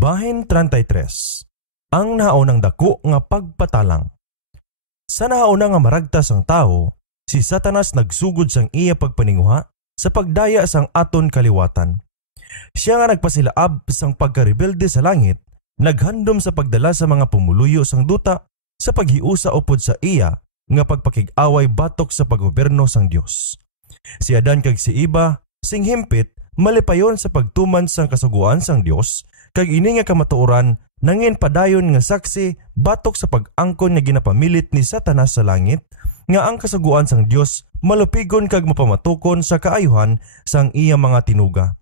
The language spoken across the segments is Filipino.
Bahin 33. Ang naunang dako nga pagpatalang. Sa nauna nga maragtas ang tao, si Satanas nagsugod sang iya pagpaninguha sa pagdaya sang aton kaliwatan. Siya nga nagpasilaab sang pagkarebelde sa langit, naghandom sa pagdala sa mga pumuluyo sang duta sa paghiusa upod sa iya nga pagpakig-away batok sa paggoberno sang Dios. Si Adan kag si Eva sing himpit malipayon sa pagtuman sang kasuguan sang Dios kag ini nga kamatuoran nangin padayon nga saksi batok sa pag-angkon nga ginapamilit ni Satanas sa langit nga ang kasuguan sang Dios malupigon kag mapamatukon sa kaayuhan sang iya mga tinuga.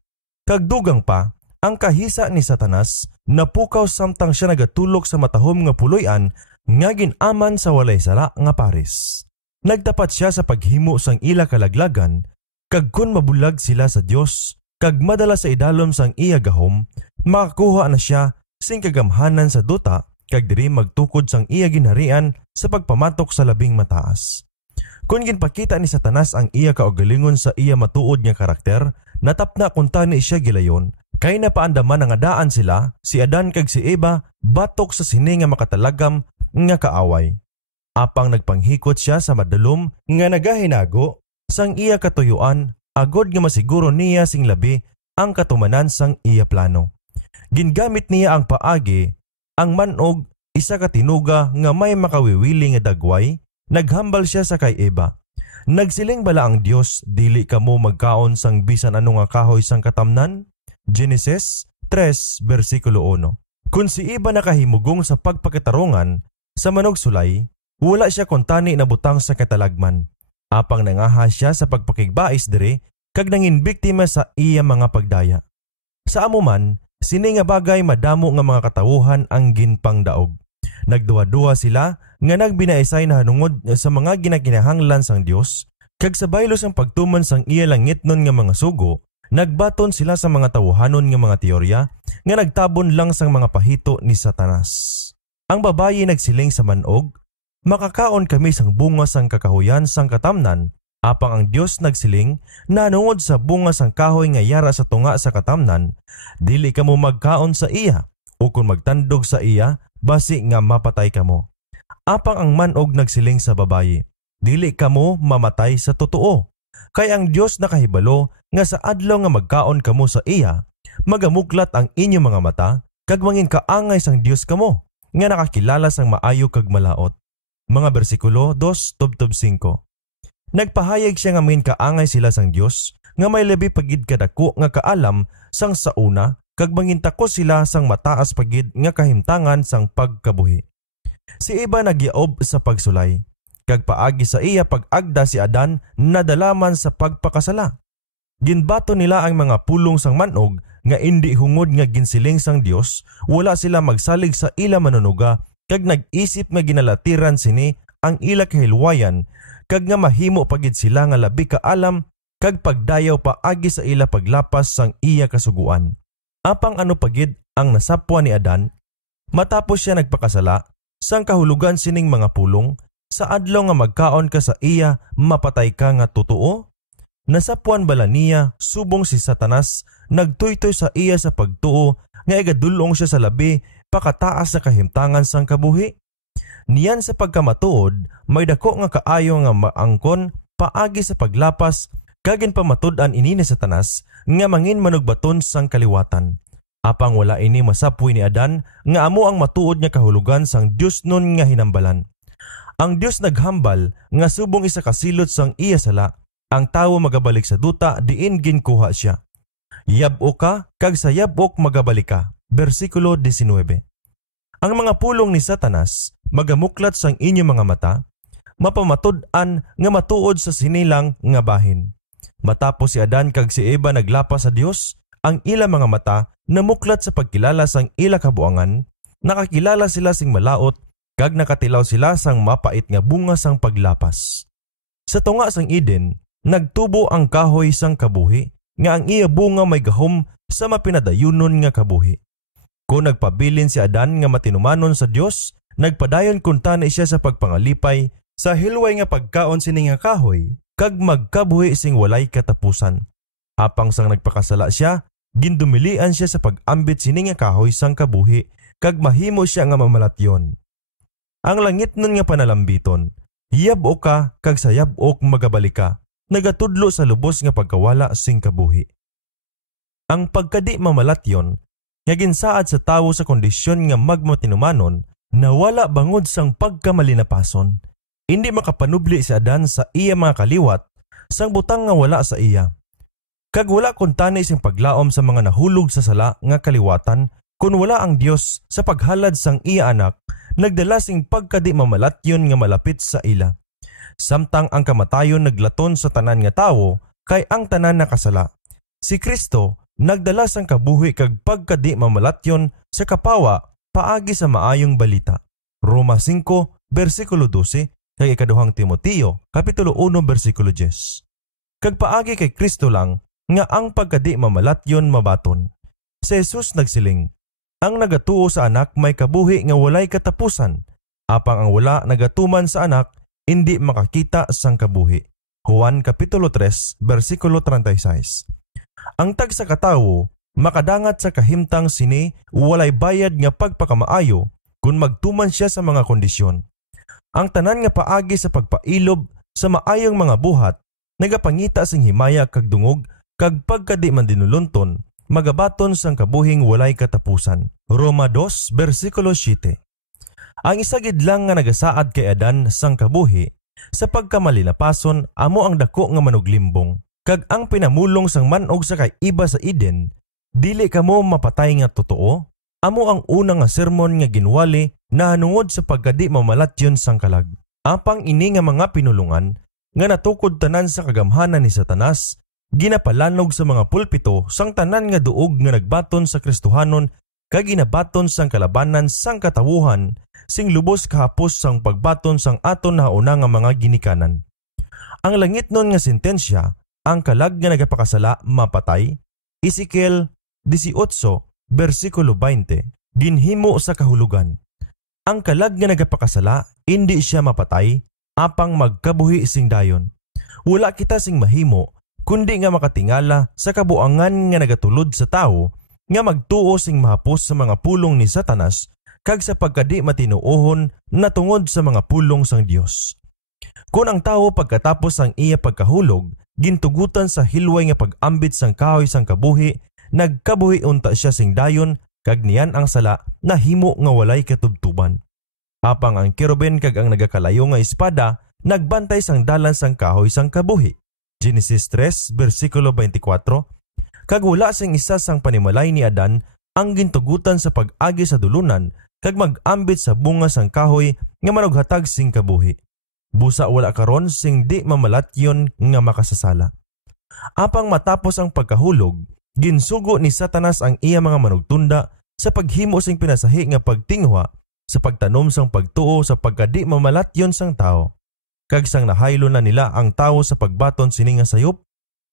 Kag dugang pa, ang kahisa ni Satanas napukaw samtang siya nagatulok sa matahom nga puloy-an nga ginaman sa walay sala nga pares. Nagtapat siya sa paghimo sang ila kalaglagan kag kun mabulag sila sa Dios kag madala sa idalom sang iya gahom, makakuha na siya sing kagamhanan sa duta kag diri magtukod sang iya ginharian sa pagpamatok sa labing mataas. Kung ginpakita ni Satanas ang iya kaugalingon sa iya matuod nga karakter, natapna kung tani siya gilayon, kay napaandaman nga daan sila, si Adan kag si Eva, batok sa sini nga makatalagam nga kaaway. Apang nagpanghikot siya sa madulom nga nagahinago sang iya katuyuan, agod nga masiguro niya sing labi ang katumanan sang iya plano. Gingamit niya ang paagi, ang manog, isa ka tinuga nga may makawiwili nga dagway, naghambal siya sa kay Eva. Nagsiling bala ang Dios, dili kamo magkaon sang bisan ano nga kahoy sang katamnan? Genesis 3 versikulo 1. Kung si Eva nakahimugong sa pagpakitarungan sa manog sulay, wala siya kuntani na butang sa katalagman. Apang nangaha siya sa pagpakigbais diri kag nangin biktima sa iya mga pagdaya. Sa amuman, sini nga bagay madamo nga mga katawuhan ang ginpangdaog. Nagduwa-duwa sila nga nagbinaisay na hanungod sa mga ginakinahanglan sang Dios, kag sa baylos ang pagtuman sang iya langitnon nga mga sugo, nagbaton sila sa mga tawuhanon nga mga teorya nga nagtabon lang sang mga pahito ni Satanas. Ang babayi nagsiling sa manog, makakaon kami sang bunga sang kakahuyan sang katamnan, apang ang Dios nagsiling na hanungod sa bunga sang kahoy nga yara sa tunga sa katamnan, dili kamo magkaon sa iya, o kung magtandog sa iya, basi nga mapatay kamo. Apang ang manog nagsiling sa babayi, dili kamo mamatay sa totoo. Kay ang Dios nakahibalo nga sa adlaw nga magkaon kamo sa iya, magamuklat ang inyong mga mata, kag mangin kaangay sang Dios kamo, nga nakakilala sang maayo kag malaot. Mga bersikulo 2:5. Nagpahayag siya nga mangin kaangay sila sang Dios, nga may labi pagid kadako nga kaalam sang sauna, kag mangintako sila sang mataas pagid nga kahimtangan sang pagkabuhi. Si Eva nagyaob sa pagsulay, kag paagi sa iya pag-agda si Adan nadalaman sa pagpakasala. Ginbato nila ang mga pulong sang manog nga indi hungod nga ginsiling sang Dios, wala sila magsalig sa ila manunuga, kag nag-isip nga ginalatiran sini ang ila kahilwayan, kag nga mahimo pagid sila nga labi kaalam kag pagdayaw paagi sa ila paglapas sang iya kasuguan. Apang ano pagid ang nasapwa ni Adan, matapos siya nagpakasala, sang kahulugan sining mga pulong, sa adlaw nga magkaon ka sa iya, mapatay ka nga totoo? Nasapuan bala niya, subong si Satanas, nagtuytoy sa iya sa pagtuo, nga igadulong siya sa labi, pakataas sa kahimtangan sang kabuhi? Niyan sa pagkamatuod, may dako nga kaayo nga maangkon, paagi sa paglapas, kagin pamatud-an ini ni Satanas, nga mangin manugbaton sang kaliwatan. Apang wala ini masapuy ni Adan, nga amo ang matuod nga kahulugan sang Dios nun nga hinambalan. Ang Dios naghambal, nga subong isa kasilot sang iya sala, ang tawo magabalik sa duta, diin ginkuha siya. Yab-o ka, kag sa yab-ok magabalik ka. Versikulo 19. Ang mga pulong ni Satanas, magamuklat sang inyo mga mata, mapamatud-an nga matuod sa sinilang nga bahin. Matapos si Adan kag si Eva naglapas sa Dios, ang ila mga mata namuklat sa pagkilala sang ila kabuangan, nakakilala sila sing malaot, kag nakatilaw sila sang mapait nga bunga sang paglapas. Sa tunga sang Eden, nagtubo ang kahoy sang kabuhi, nga ang iya bunga may gahom sa mapinadayunon nga kabuhi. Kung nagpabilin si Adan nga matinumanon sa Dios, nagpadayon kuntani siya sa pagpangalipay, sa hilway nga pagkaon sini nga kahoy, kag magkabuhi sing walay katapusan. Apang sang nagpakasala siya, gindumilian siya sa pag-ambit sini nga kahoy sang kabuhi kag mahimo siya nga mamalatyon. Ang langit nun nga panalambiton, yab-o ka kag sa yab-ok magabalik ka, nagatudlo sa lubos nga pagkawala sing kabuhi. Ang pagkadi mamalatyon nga ginsaad sa tawo sa kondisyon nga magmatinumanon na wala bangod sang pagkamalinapason, hindi makapanubli si Adan sa iya mga kaliwat sang butang nga wala sa iya. Kag wala kuntani sing paglaom sa mga nahulog sa sala nga kaliwatan kun wala ang Dios sa paghalad sang iya anak, nagdala sing pagkadi mamalatyon nga malapit sa ila. Samtang ang kamatayon naglaton sa tanan nga tawo kay ang tanan nakasala. Si Kristo nagdala sang kabuhi kag pagkadi mamalatyon sa kapawa paagi sa maayong balita. Roma 5 bersikulo 12 kag ikaduhang Timoteo kapitulo 1 bersikulo 10. Kag paagi kay Kristo lang nga ang pagkadi mamalatyon mabaton. Si Jesus nagsiling, ang nagatuo sa anak may kabuhi nga walay katapusan, apang ang wala nagatuman sa anak hindi makakita sang kabuhi. Juan kapitulo 3 bersikulo 36. Ang tag sa katawo makadangat sa kahimtang sini walay bayad nga pagpakamaayo kung magtuman siya sa mga kondisyon. Ang tanan nga paagi sa pagpailob sa maayong mga buhat nagapangita sing himaya kag dungog kag pagkadi man dinulunton magabaton sang kabuhing walay katapusan. Roma 2 bersikulo 7. Ang isagid lang nga nagasaad kay Adan sang kabuhi sa pagkamalinapason amo ang dako nga manuglimbong. Kag ang pinamulong sang manog sa kay iba sa Eden, dili kamo mapatay nga totoo, amo ang unang nga sermon nga ginwali na hanungod sa pagkadi mamalatyon sang kalag. Apang ini nga mga pinulungan nga natukod tanan sa kagamhanan ni Satanas, ginapalanog sa mga pulpito sang tanan nga duog nga nagbaton sa Kristohanon kag ginabaton sang kalabanan sang katawuhan sing lubos kahapos sang pagbaton sang aton nauna nga mga ginikanan. Ang langit nun nga sentensya, ang kalag nga nagapakasala mapatay, Ezekiel 18 bersikulo 20, ginhimo sa kahulugan. Ang kalag nga nagapakasala hindi siya mapatay, apang magkabuhi sing dayon. Wala kita sing mahimo kundi nga makatingala sa kabuangan nga nagatulod sa tao nga magtuo sing mahapos sa mga pulong ni Satanas kag sa pagkadi matinuohon na tungod sa mga pulong sang Dios. Kung ang tao pagkatapos ang iya pagkahulog gintugutan sa hilway nga pag-ambit sang kahoy sang kabuhi, nagkabuhi unta siya sing dayon kag niyan ang sala na himo nga walay katubtuban. Apang ang keruben kag ang nagakalayo nga espada nagbantay sang dalan sang kahoy sang kabuhi. Genesis 3 bersikulo 24. Kag wala sing isa sang panimalay ni Adan ang gintugutan sa pag-agi sa dulunan kag mag-ambit sa bunga sang kahoy nga manughatag sing kabuhi. Busa wala karon sing di mamalatyon nga makasasala. Apang matapos ang pagkahulog, ginsugo ni Satanas ang iya mga manugtunda sa paghimo sing pinasahi nga pagtinghwa sa pagtanom sang pagtuo sa pagkadi mamalatyon sang tao. Kag sang nahaylo na nila ang tao sa pagbaton sini nga sayop,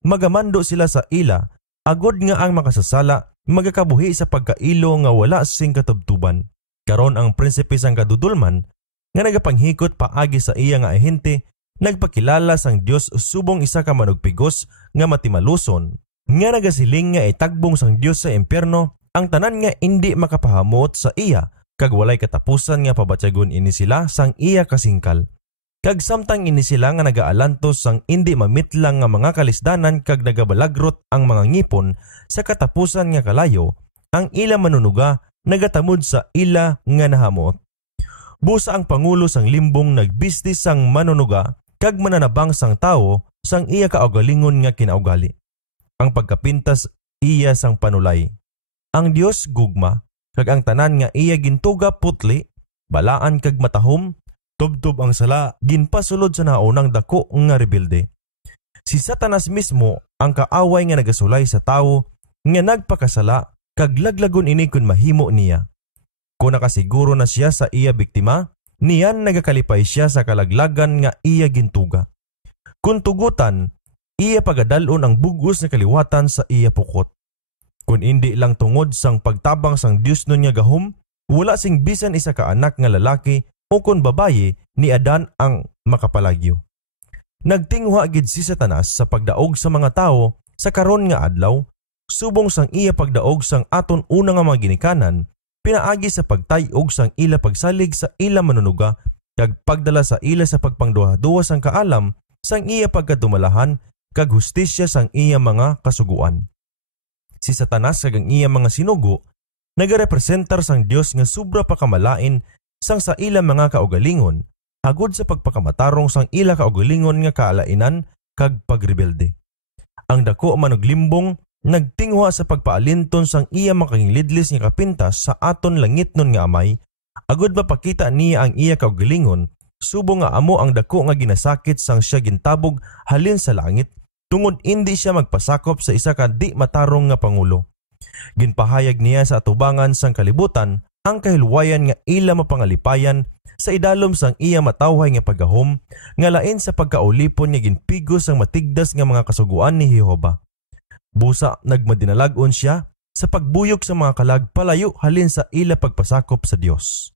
magamando sila sa ila, agod nga ang makasasala magakabuhi sa pagkailo nga wala sing katubtuban. Karon ang prinsipe sang kadudulman nga nagapanghikot paagi sa iya nga ahente, nagpakilala sang Dios subong isa ka manugpigos nga matimaluson, nga nagasiling nga itagbong sang Dios sa impyerno ang tanan nga hindi makapahamot sa iya, kag walay katapusan nga pabatyagon ini sila sang iya kasingkal. Kag samtang ini sila nga nagaalantos sang hindi mamitlang nga mga kalisdanan kag nagabalagrot ang mga ngipon sa katapusan nga kalayo, ang ila manunuga nagatamod sa ila nga nahamot. Busa ang pangulo sang limbong nagbistis sang manunuga kag mananabang sang tao sang iya kaugalingon nga kinaugali. Ang pagkapintas iya sang panulay. Ang Dios gugma kag ang tanan nga iya gintuga putli, balaan kag matahom, tubtob ang sala ginpasulod sa naunang dako nga rebelde. Si Satanas mismo ang kaaway nga nagasulay sa tao nga nagpakasala kag laglagon ini kun mahimo niya. Kung nakasiguro na siya sa iya biktima, niyan nagakalipay siya sa kalaglagan nga iya gintuga. Kung tugutan, iya pagadalon ang bugos na kaliwatan sa iya pukot. Kung hindi lang tungod sang pagtabang sang Dios nun nga gahom, wala sing bisan isa ka anak nga lalaki o kung babayi ni Adan ang makapalagyo. Nagtinguha gid si Satanas sa pagdaog sa mga tao sa karon nga adlaw subong sang iya pagdaog sang aton una nga mga ginikanan, pinaagi sa pagtayog sang ila pagsalig sa ila manunuga, kag pagdala sa ila sa pagpangduha-duha sang kaalam sang iya pagkadumalahan kag hustisya sang iya mga kasuguan. Si Satanas kag ang iya mga sinugo nagarepresentar sang Dios nga sobra pa kamalain sang sa ila mga kaugalingon, agud sa pagpakamatarong sang ila kaugalingon nga kaalainan kag pagrebelde. Ang dako manuglimbong nagtingwa sa pagpaalinton sang iya makanglidlis nga kapintas sa aton langitnon nga amay, agud mapakita niya ang iya kaugalingon, subong nga amo ang dako nga ginasakit sang siya gintabog halin sa langit, tungod hindi siya magpasakop sa isa ka di matarong nga pangulo. Ginpahayag niya sa atubangan sang kalibutan ang kahilwayan nga ila mapangalipayan sa idalom sang iya matawhay nga paggahom, nga lain sa pagkaulipon nga ginpigos sang matigdas nga mga kasuguan ni Jehova. Busa nagmadinalagon siya sa pagbuyok sa mga kalag palayo halin sa ila pagpasakop sa Dios.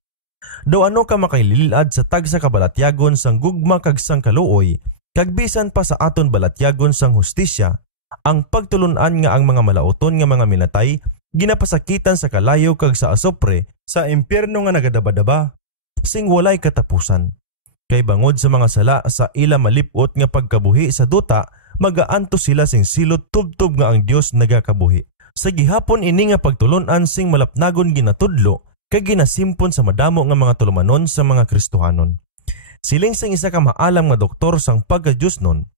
Daw ano ka makaililad sa tagsa kabalatyagon sang gugma kag sang kaluoy, kag bisan pa sa aton balatyagon sang hustisya, ang pagtulunan nga ang mga malauton nga mga minatay ginapasakitan sa kalayo kag sa asopre sa impyerno nga nagadaba-daba sing walay katapusan. Kay bangod sa mga sala sa ila malipot nga pagkabuhi sa duta, magaanto sila sing silot tubtob nga ang Dios nagakabuhi. Sa gihapon ini nga pagtulunan sing malapnagon ginatudlo kay ginasimpon sa madamo nga mga tulumanon sa mga Kristohanon. Siling sang isa ka maalam nga doktor sang pagka-Diosnon,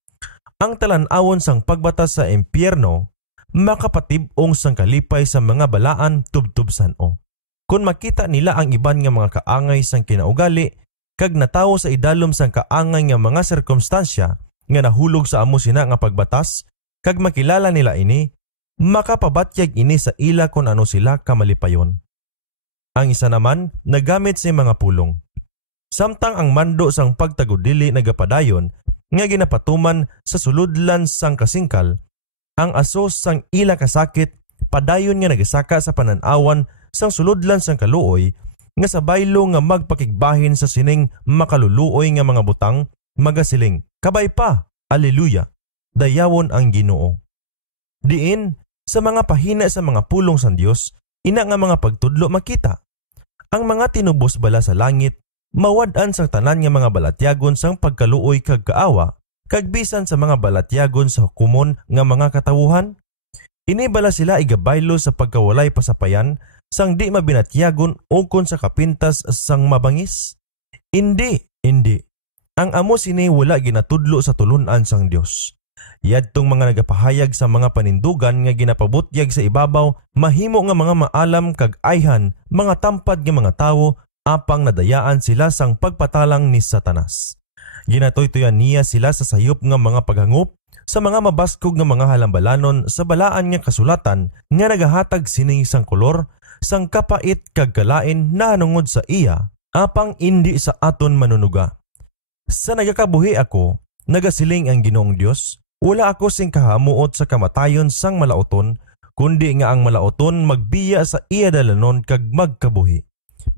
ang talan-awon sang pagbatas sa impyerno makapatibong sang kalipay sa mga balaan tubtubsan o. Kung makita nila ang iban nga mga kaangay sang kinaugali kag natawo sa idalom sang kaangay nga mga sirkumstansya nga nahulog sa amo sina nga pagbatas, kag makilala nila ini, makapabatyag ini sa ila kung ano sila kamalipayon. Ang isa naman, nagamit sa mga pulong. Samtang ang mando sang pagtagudili nagapadayon, nga ginapatuman sa suludlan sang kasingkal, ang aso sang ila kasakit, padayon nga nagasaka sa pananawan sang suludlan sang kaluoy, nga sa baylo nga magpakigbahin sa sining makaluluoy nga mga butang, magasiling, kabay pa, aleluya, dayawon ang Ginoo. Diin, sa mga pahina sa mga pulong sang Dios, ina nga mga pagtudlo makita. Ang mga tinubos bala sa langit, mawad-an sang tanan nga mga balatyagon sang pagkaluoy kag kaawa, kag bisan sa mga balatyagon sa hukumon nga mga katawuhan. Ini bala sila igabaylo sa pagkawalay pasapayan sang di mabinatyagon ukon sa kapintas sang mabangis. Hindi. Ang amo sini wala ginatudlo sa tulunan sang Dios. Yadtong mga nagapahayag sa mga panindugan nga ginapabutyag sa ibabaw, mahimo nga mga maalam kag ayhan, mga tampad nga mga tawo, apang nadayaan sila sang pagpatalang ni Satanas. Ginatoy-toyan niya sila sa sayop nga mga paghangup, sa mga mabaskog nga mga halambalanon sa balaan nga kasulatan nga nagahatag sining sang kolor, sang kapait kag kalain na nungod sa iya, apang indi sa aton manunuga. Sa nagakabuhi ako, nagasiling ang Ginoong Dios, wala ako sing kahamuot sa kamatayon sang malauton, kundi nga ang malauton magbiya sa iya dalanon kag magkabuhi.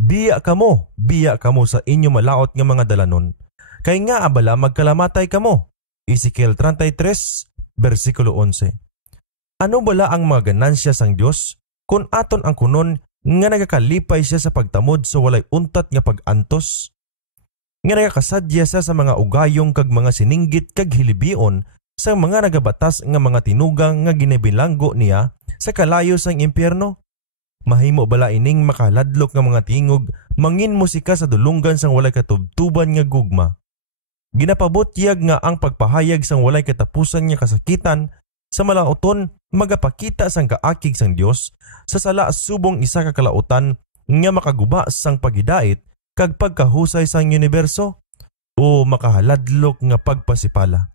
Biya kamo sa inyo malaot nga mga dalanon, kay nga abala magkalamatay kamo. Ezekiel 33, versikulo 11. Ano bala ang mga ganansya sang Dios kung aton ang kunon nga nagakalipay siya sa pagtamod sa walay untat nga pag-antos? Nga nagakasadya siya sa mga ugayong kag mga sininggit kag hilibion sa mga nagabatas nga mga tinugang nga ginabilanggo niya sa kalayo sang impyerno? Mahimo bala ining makaladlok nga mga tingog mangin musika sa dulunggan sang walay katubtuban nga gugma? Ginapabutyag nga ang pagpahayag sang walay katapusan nga kasakitan sa malauton magapakita sang kaakig sang Dios sa sala subong isa ka kalautan nga makaguba sang paghidait kag pagkahusay sang universo o makahaladlok nga pagpasipala.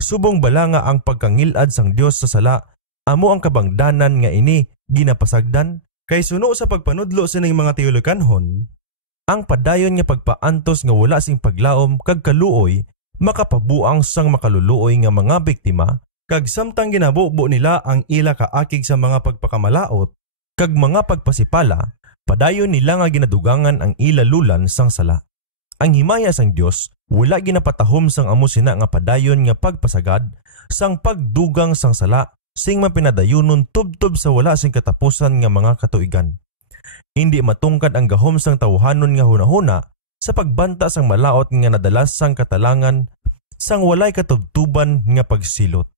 Subong bala nga ang pagkangilad sang Dios sa sala, amo ang kabangdanan nga ini ginapasagdan, kay suno sa pagpanudlo sining mga teolokanhon, ang padayon nga pagpaantos nga wala sing paglaom kag kaluoy makapabuang sang makaluluoy nga mga biktima, kag samtang ginabubo nila ang ila kaakig sa mga pagpakamalaot kag mga pagpasipala, padayon nila nga ginadugangan ang ila lulan sang sala. Ang himaya sang Dios wala ginapatahom sang amo sina nga padayon nga pagpasagad sang pagdugang sang sala sing mapinadayunon tubtob sa wala sing katapusan nga mga katuigan. Hindi matungkad ang gahom sang tawhanon nga hunahuna sa pagbanta sang malaot nga nadalas sang katalangan sang walay katubtuban nga pagsilot.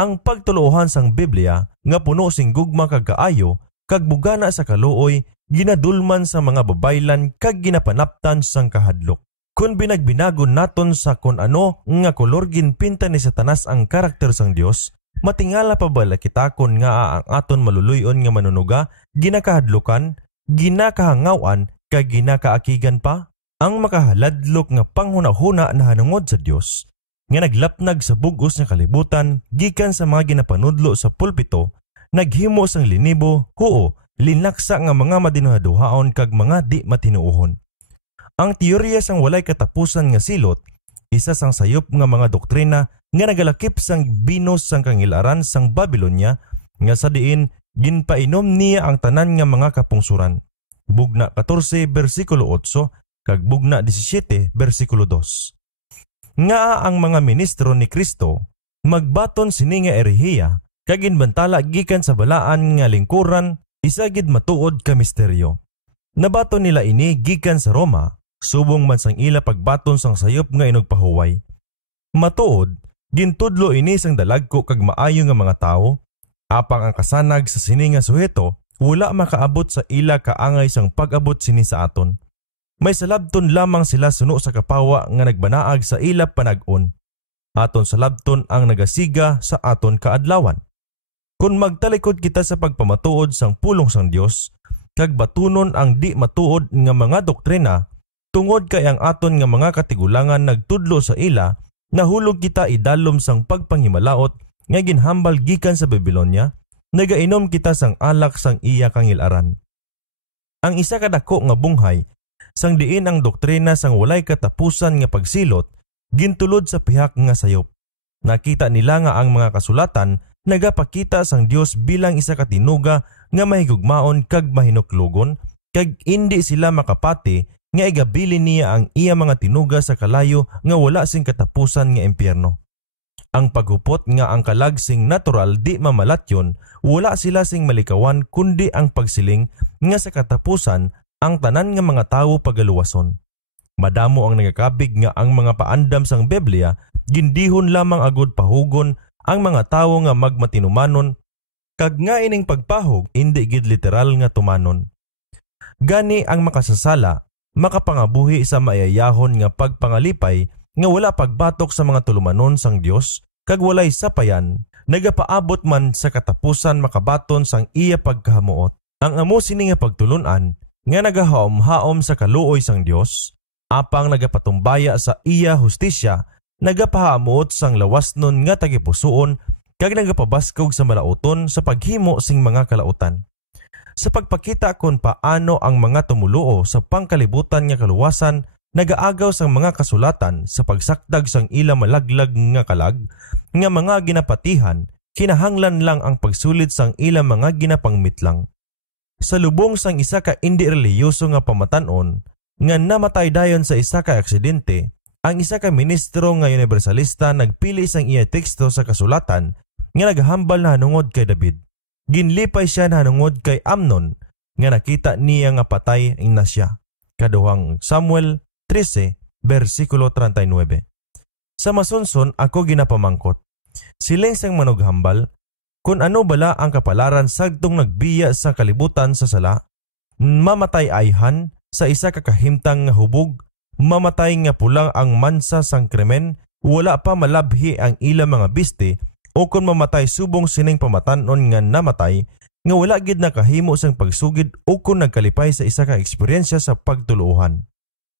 Ang pagtuluhan sang Biblia nga puno sing gugma kag kaayo kag bugana sa kaluoy ginadulman sa mga babaylan kag ginapanaptan sang kahadlok. Kung binagbinagon naton sa kun ano nga kolor ginpinta ni Satanas ang karakter sang Dios, matingala pa bala kita kun nga ang aton maluluyon nga manunuga, ginakahadlukan, ginakahangawan, kag ginakaakigan pa? Ang makahaladlok nga panghuna-huna na hanungod sa Dios, nga naglapnag sa bugos nga kalibutan, gikan sa mga ginapanudlo sa pulpito, naghimo sang linibo, linaksa nga mga madinuhaduhaon kag mga di matinuohon. Ang teorya sang walay katapusan nga silot, isa sang sayop nga mga doktrina nga nagalakip sang binos sang kangilaran sang Babylonia nga sa diin ginpainom niya ang tanan nga mga kapungsuran. Bugna 14 bersikulo 8 kag bugna 17 bersikulo 2. Nga ang mga ministro ni Kristo magbaton sini nga erehiya kag ginbantala gikan sa balaan nga lingkuran isa gid matuod ka misteryo. Nabaton nila ini gikan sa Roma, subong man sang ila pagbaton sang sayop nga inugpahuway. Matuod, gintudlo ini sang dalagko kag maayo nga mga tawo, apang ang kasanag sa sini nga suheto, wala makaabot sa ila kaangay sang pag-abot sini sa aton. May salabton lamang sila suno sa kapawa nga nagbanaag sa ila panag-on. Aton salabton ang nagasiga sa aton kaadlawan. Kung magtalikod kita sa pagpamatuod sang pulong sang Dios, kag batunon ang di matuod nga mga doktrina, tungod kay ang aton nga mga katigulangan nagtudlo sa ila, nahulog kita idalom sang pagpanghimalaot nga ginhambal gikan sa Babylonia, nagainom kita sang alak sang iya kangilaran. Ang isa kadako nga bunghay, sang diin ang doktrina sang walay katapusan nga pagsilot, gintulod sa pihak nga sayop. Nakita nila nga ang mga kasulatan nagapakita sang Dios bilang isa katinuga nga mahigugmaon kag mahinuklugon, kag hindi sila makapati nga igabilin niya ang iya mga tinuga sa kalayo nga wala sing katapusan nga impyerno. Ang paghupot nga ang kalag sing natural di mamalatyon, wala sila sing malikawan kundi ang pagsiling nga sa katapusan ang tanan nga mga tawo pagaluwason. Madamo ang nagakabig nga ang mga paandam sang Biblia, gindihon lamang agud pahugon ang mga tawo nga magmatinumanon, kag nga ining pagpahog hindi gid literal nga tumanon. Gani ang makasasala, makapangabuhi sa maayayahon nga pagpangalipay nga wala pagbatok sa mga tulumanon sang Dios, kag walay sapayan, nagapaabot man sa katapusan makabaton sang iya pagkahamuot. Ang amo sini nga pagtulunan nga nagahaom-haom sa kaluoy sang Dios, apang nagapatumbaya sa iya hustisya, nagapahamuot sang lawasnon nga tagipusoon, kag nagapabaskog sa malauton sa paghimo sing mga kalautan. Sa pagpakita kung paano ang mga tumuluo sa pangkalibutan nga kaluwasan nagaagaw sang mga kasulatan sa pagsakdag sang ila malaglag nga kalag, nga mga ginapatihan, kinahanglan lang ang pagsulit sang ila mga ginapangmitlang. Sa lubong sang isa ka indi reliyoso nga pamatanon, nga namatay dayon sa isa ka aksidente, ang isa ka ministro nga universalista nagpili sang iya teksto sa kasulatan nga naghambal na hanungod kay David. Ginlipay siya na hanungod kay Amnon nga nakita niya nga patay na siya. Kaduhang Samuel 13, versikulo 39. Sa masunson ako ginapamangkot. Siling sang manughambal, kung ano bala ang kapalaran sagtong nagbiya sa kalibutan sa sala, mamatay ayhan sa isa kakahimtang nga hubog, mamatay nga pulang ang mansa sang krimen, wala pa malabhi ang ila mga biste, o kung mamatay subong sining pamatanon nga namatay, nga wala gid nakahimo sang pagsugid o kung nagkalipay sa isa ka eksperyensya sa pagtuluhan.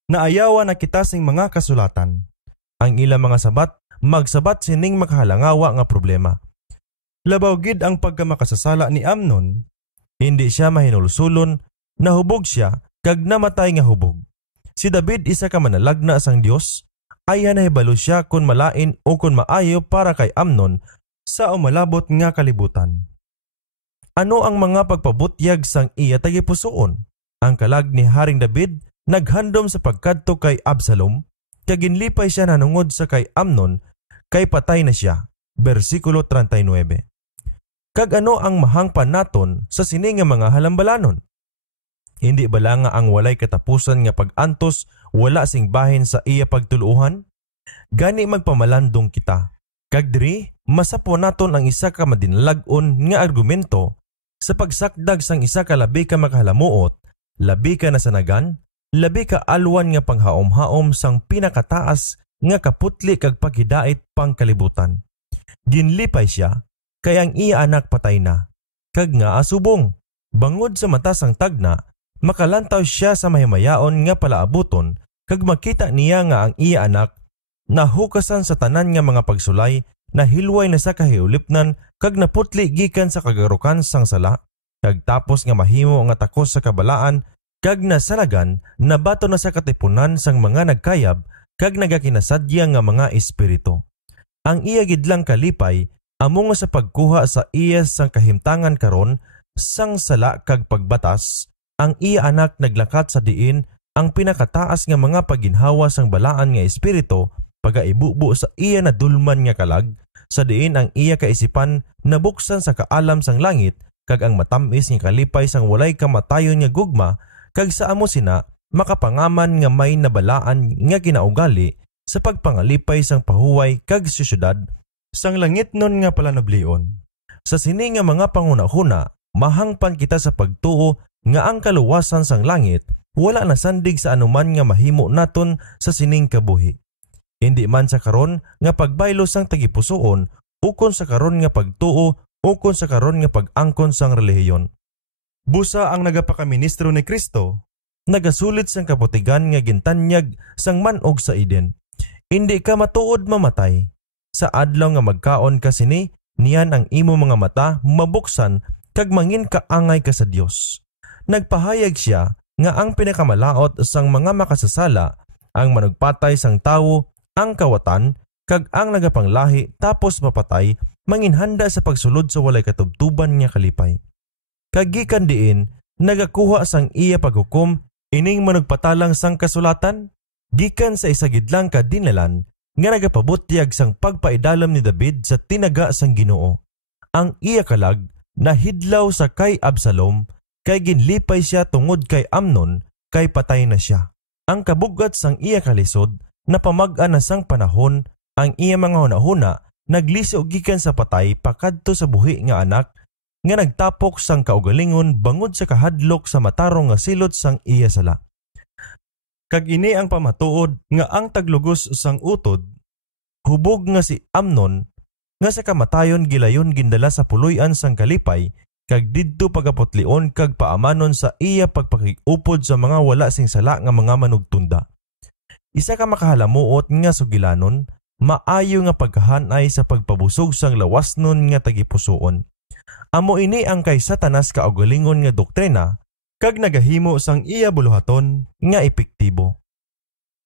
Naayawa na kita sing mga kasulatan. Ang ila mga sabat, magsabat sining makahalangawa nga problema. Labaw gid ang pagkamakasasala ni Amnon, hindi siya mahinulsulon, nahubog siya, kag namatay nga hubog. Si David isa ka manalagna sang Dios, ay nahibalo siya kung malain o kung maayo para kay Amnon sa umalabot nga kalibutan. Ano ang mga pagpabutyag sang iya tagipusoon? Ang kalag ni Haring David naghandom sa pagkadto kay Absalom, kag ginlipay siya nanungod sa kay Amnon, kay patay na siya. Versikulo 39. Kag ano ang mahangpan naton sa sini nga mga halambalanon? Hindi bala nga ang walay katapusan nga pag-antos wala sing bahin sa iya pagtuluhan? Gani magpamalandong kita. Kag diri masapo naton ang isa ka madinlag-on nga argumento sa pagsakdag sang isa ka labi ka makahalamuot, labi ka nasanagan, labi ka alwan nga panghaom-haom sang pinakataas nga kaputli kag paghidait pang kalibutan. Ginlipay siya kay ang iya anak patay na. Kag nga asubong, bangod sa mata sang tagna, makalantaw siya sa mahimayaon nga palaabuton kag makita niya nga ang iya anak nahukasan sa tanan nga mga pagsulay na hilway na sa kahiulipnan kag naputli gikan sa kagarukan sang sala kag tapos nga mahimo nga takos sa kabalaan kag nasalagan nabato na sa katipunan sang mga nagkayab kag nagakinasadya nga mga espiritu. Ang iya gidlang kalipay amo nga sa pagkuha sa iya sang kahimtangan karon sang sala kag pagbatas, ang iya anak naglakat sa diin ang pinakataas nga mga paginhawa sang balaan nga espiritu pagaibubo sa iya na dulman nga kalag, sa diin ang iya kaisipan nabuksan sa kaalam sang langit kag ang matamis nga kalipay sang walay kamatayon nga gugma kag sa amo sina makapangaman nga may nabalaan nga kinaugali sa pagpangalipay sang pahuway kag syudad sang langit nun nga palanoblion. Sa sini nga mga panguna-huna, mahangpan kita sa pagtuo nga ang kaluwasan sang langit wala na sandig sa anuman nga mahimo naton sa sining kabuhi. Hindi man sa karon nga pagbaylo sang tagipusoon ukon sa karon nga pagtuo ukon sa karon nga pag-angkon sang relihiyon. Busa ang nagapakaministro ni Kristo, nagasulit sang kaputigan nga gintanyag sang manog sa Eden. Hindi ka matuod mamatay. Sa adlaw nga magkaon ka sini, niyan ang imo mga mata mabuksan kag mangin kaangay ka sa Dios. Nagpahayag siya nga ang pinakamalaot sang mga makasasala, ang manugpatay sang tawo, ang kawatan, kag ang nagapanglahi tapos mapatay, manginhanda sa pagsulod sa walay katubtuban nga kalipay. Kagikan diin, nagakuha sang iya paghukom, ining manugpatalang sang kasulatan, gikan sa isagidlang kadinalan, nga nagapabutyag sang pagpaidalam ni David sa tinaga sang Ginoo. Ang iya kalag, nahidlaw sa kay Absalom, kay ginlipay siya tungod kay Amnon, kay patay na siya. Ang kabugat sang iya kalisod, napamag-an na sang panahon, ang iya mga hunahuna, nagliso gikan sa patay pakadto sa buhi nga anak, nga nagtapok sang kaugalingon bangod sa kahadlok sa matarong nga silot sang iya sala. Kag ini ang pamatuod nga ang taglugos sang utod, hubog nga si Amnon, nga sa kamatayon gilayon gindala sa puloy-an sang kalipay, kag didto pagapotlion kag paamanon sa iya pagpakigupod sa mga wala sing sala nga mga manugtunda. Isa ka makahalamuot nga sugilanon, maayo nga pagkahanay sa pagpabusog sang lawasnon nga tagipusoon. Amo ini ang kay Satanas kaugalingon nga doktrina, kag nagahimo sang iya buluhaton nga epektibo.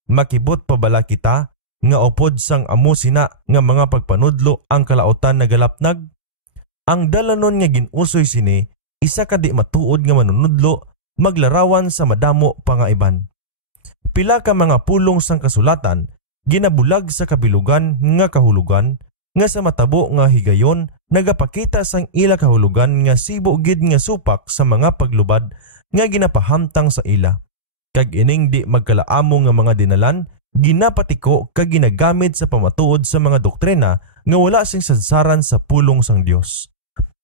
Makibot pa bala kita nga upod sang amo sina nga mga pagpanudlo ang kalautan nagalapnag? Ang dalanon nga ginusoy sini, isa ka di matuod nga manunudlo, maglarawan sa madamo pangaiban. Pila ka mga pulong sang kasulatan, ginabulag sa kabilugan nga kahulugan, nga sa matabo nga higayon, nagapakita sang ila kahulugan nga sibo gid nga supak sa mga paglubad nga ginapahamtang sa ila. Kag ining di magkalaamo nga mga dinalan, ginapatiko kag ginagamit sa pamatuod sa mga doktrina nga wala sing sadsaran sa pulong sang Dios.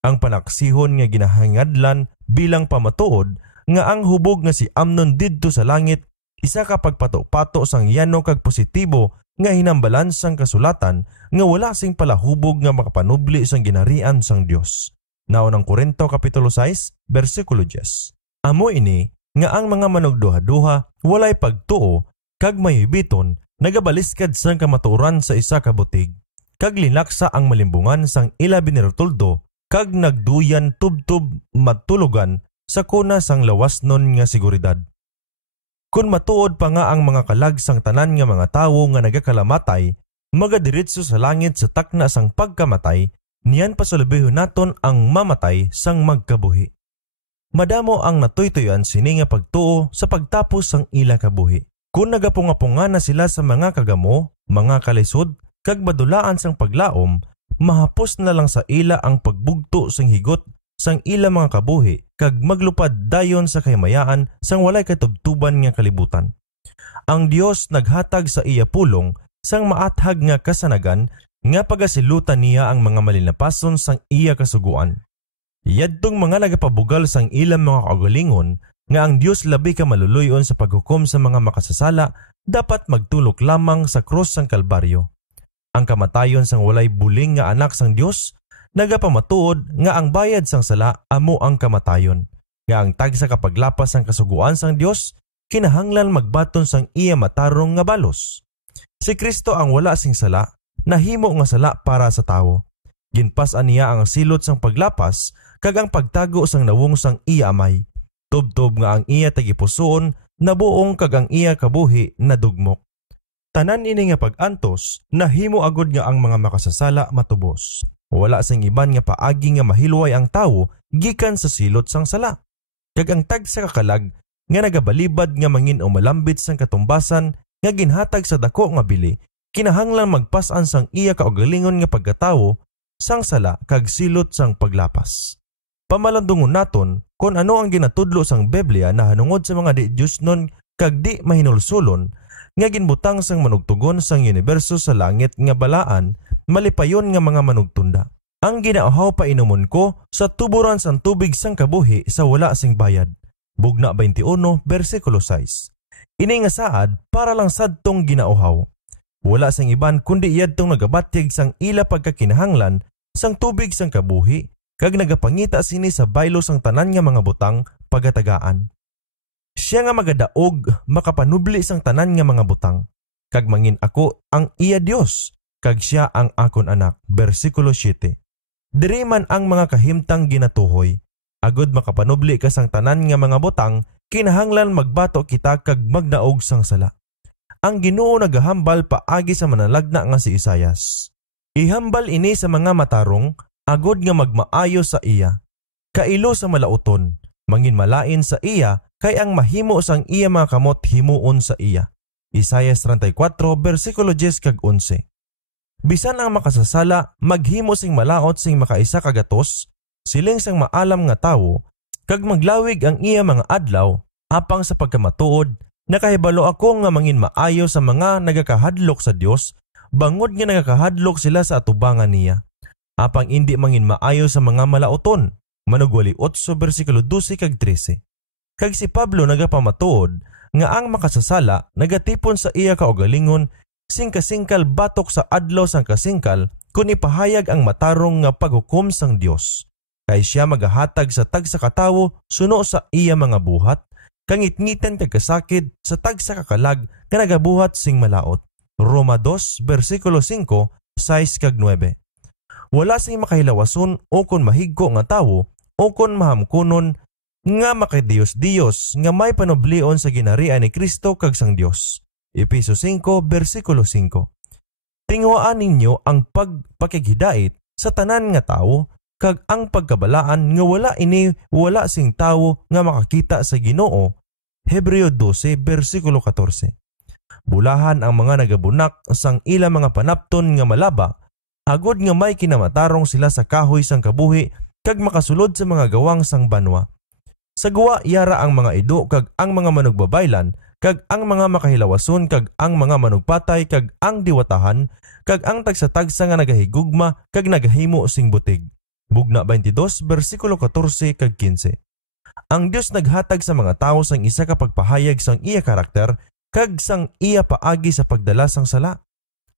Ang panaksihon nga ginahangadlan bilang pamatuod nga ang hubog nga si Amnon didto sa langit, isa ka pagpato-pato sang yano kag positibo nga hinambalan sang kasulatan nga wala sing palahubog nga makapanubli sang ginarian sang Dios. Naunang Korinto kapitulo 6 bersikulo 10. Amo ini nga ang mga manugduha-duha walay pagtuo kag mayubiton nagabaliskad sang kamatuoran sa isa ka butig, kag linaksa ang malimbungan sang ila binirtuldo kag nagduyan tubtub matulugan sa kuna sang lawasnon nga seguridad. Kung matuod pa nga ang mga kalag sang tanan nga mga tawo nga nagakalamatay, magadiritso sa langit sa takna sang pagkamatay, niyan pasalubihon naton ang mamatay sang magkabuhi. Madamo ang natuytoyan sini nga pagtuo sa pagtapos sang ila kabuhi. Kung nagapungapunga na sila sa mga kagamo, mga kalisod, kag badulaan sang paglaom, mahapos na lang sa ila ang pagbugto sang higot sang ila mga kabuhi kag maglupad dayon sa kahimayaan sang walay katubtuban nga kalibutan. Ang Dios naghatag sa iya pulong sang maathag nga kasanagan nga pagasilutan niya ang mga malinapason sang iya kasuguan. Yadtong mga nagapabugal sang ilang mga kaugalingon nga ang Dios labi ka maluluyon sa paghukom sa mga makasasala dapat magtulok lamang sa krus sang Kalbaryo. Ang kamatayon sang walay buling nga anak sang Dios nagapamatuod nga ang bayad sang sala amo ang kamatayon, nga ang tagsa kapaglapas sang kasuguan sang Dios kinahanglan magbaton sang iya matarong nga balos. Si Kristo ang wala sing sala, nahimo nga sala para sa tawo. Ginpas-an niya ang silot sang paglapas kag ang pagtago sang nawong sang iya amay. Tubtob nga ang iya tagipusoon nabuong kag ang iya kabuhi nadugmok. Tanan ini nga pag-antos nahimo agud nga ang mga makasasala matubos. Wala sing iban nga paagi nga mahilway ang tawo gikan sa silot sang sala. Kag ang tag sa kakalag nga nagabalibad nga mangin o malambit sang katumbasan nga ginhatag sa dako nga bili, kinahanglan magpas-an sang iya kaugalingon nga pagkatawo sang sala kag silot sang paglapas. Pamalandungon naton kung ano ang ginatudlo sang Biblia na hanungod sa mga di-Diyos nun kag di mahinulsulon nga ginbutang sang manugtugon sang universo sa langit nga balaan malipayon nga mga manugtunda. Ang ginauhaw pa inumon ko sa tuburan sang tubig sang kabuhi sa wala sing bayad. Bugna 21 versikulo 6. Ini nga saad para lang sadtong ginauhaw. Wala sang iban kundi iyadtong nagabatyag sang ila pagkakinahanglan sang tubig sang kabuhi kag nagapangita sini sa baylo sang tanan nga mga butang pagatagaan. Siya nga magadaog makapanubli sang tanan nga mga butang kag mangin ako ang iya Dios kag siya ang akon anak. Versikulo 7. Diri man ang mga kahimtang ginatuhoy. Agud makapanubli ka sang tanan nga mga butang, kinahanglan magbato kita kag magnaog sang sala. Ang Ginoo nagahambal paagi sa manalagna nga si Isayas. Ihambal ini sa mga matarong, agud nga magmaayo sa iya. Kailo sa malauton, mangin malain sa iya, kay ang mahimo sang iya mga kamot himuon sa iya. Isayas 34 versikulo 10 kag 11. Bisan ang makasasala, maghimo sing malaot sing makaisa kagatos, siling sang maalam nga tawo, kag maglawig ang iya mga adlaw, apang sa pagkamatuod, nakahibalo ako nga mangin maayo sa mga nagakahadlok sa Dios, bangod nga nagakahadlok sila sa atubangan niya. Apang indi mangin maayo sa mga malauton, manugwali 8 versikulo 12 kag 13. Kag si Pablo nagapamatuod, nga ang makasasala nagatipon sa iya kaugalingon, sing kasingkal batok sa adlaw sang kasingkal, kung ipahayag ang matarong nga paghukom sang Dios. Kay siya magahatag sa tag sa katawo suno sa iya mga buhat, kangitngitan kag kasakit sa tag sa kakalag nga nagabuhat sing malaot. Roma 2 versikulo 5, 6 kag 9. Wala sing makahilawason o kon mahigko nga tawo o kon mahamkunon nga makidiyos-diyos nga may panublion sa ginarian ni Kristo kag sang Dios. Epeso 5 versikulo 5. Tingwaan ninyo ang pagpakighidait sa tanan nga tawo kag ang pagkabalaan nga wala sing tawo nga makakita sa Ginoo. Hebreo 12 versikulo 14. Bulahan ang mga nagabunak sang ila mga panapton nga malaba, agod nga may kinamatarong sila sa kahoy sang kabuhi kag makasulod sa mga gawang sang banwa. Sagwa yara ang mga ido kag ang mga manugbabaylan kag ang mga makahilawason kag ang mga manugpatay kag ang diwatahan kag ang tagsa-tagsa nga nagahigugma kag nagahimo sing butig. Bugna 22 versikulo 14 kag 15. Ang Dios naghatag sa mga tawo sang isa ka pagpahayag sang iya karakter kag sang iya paagi sa pagdala sang sala.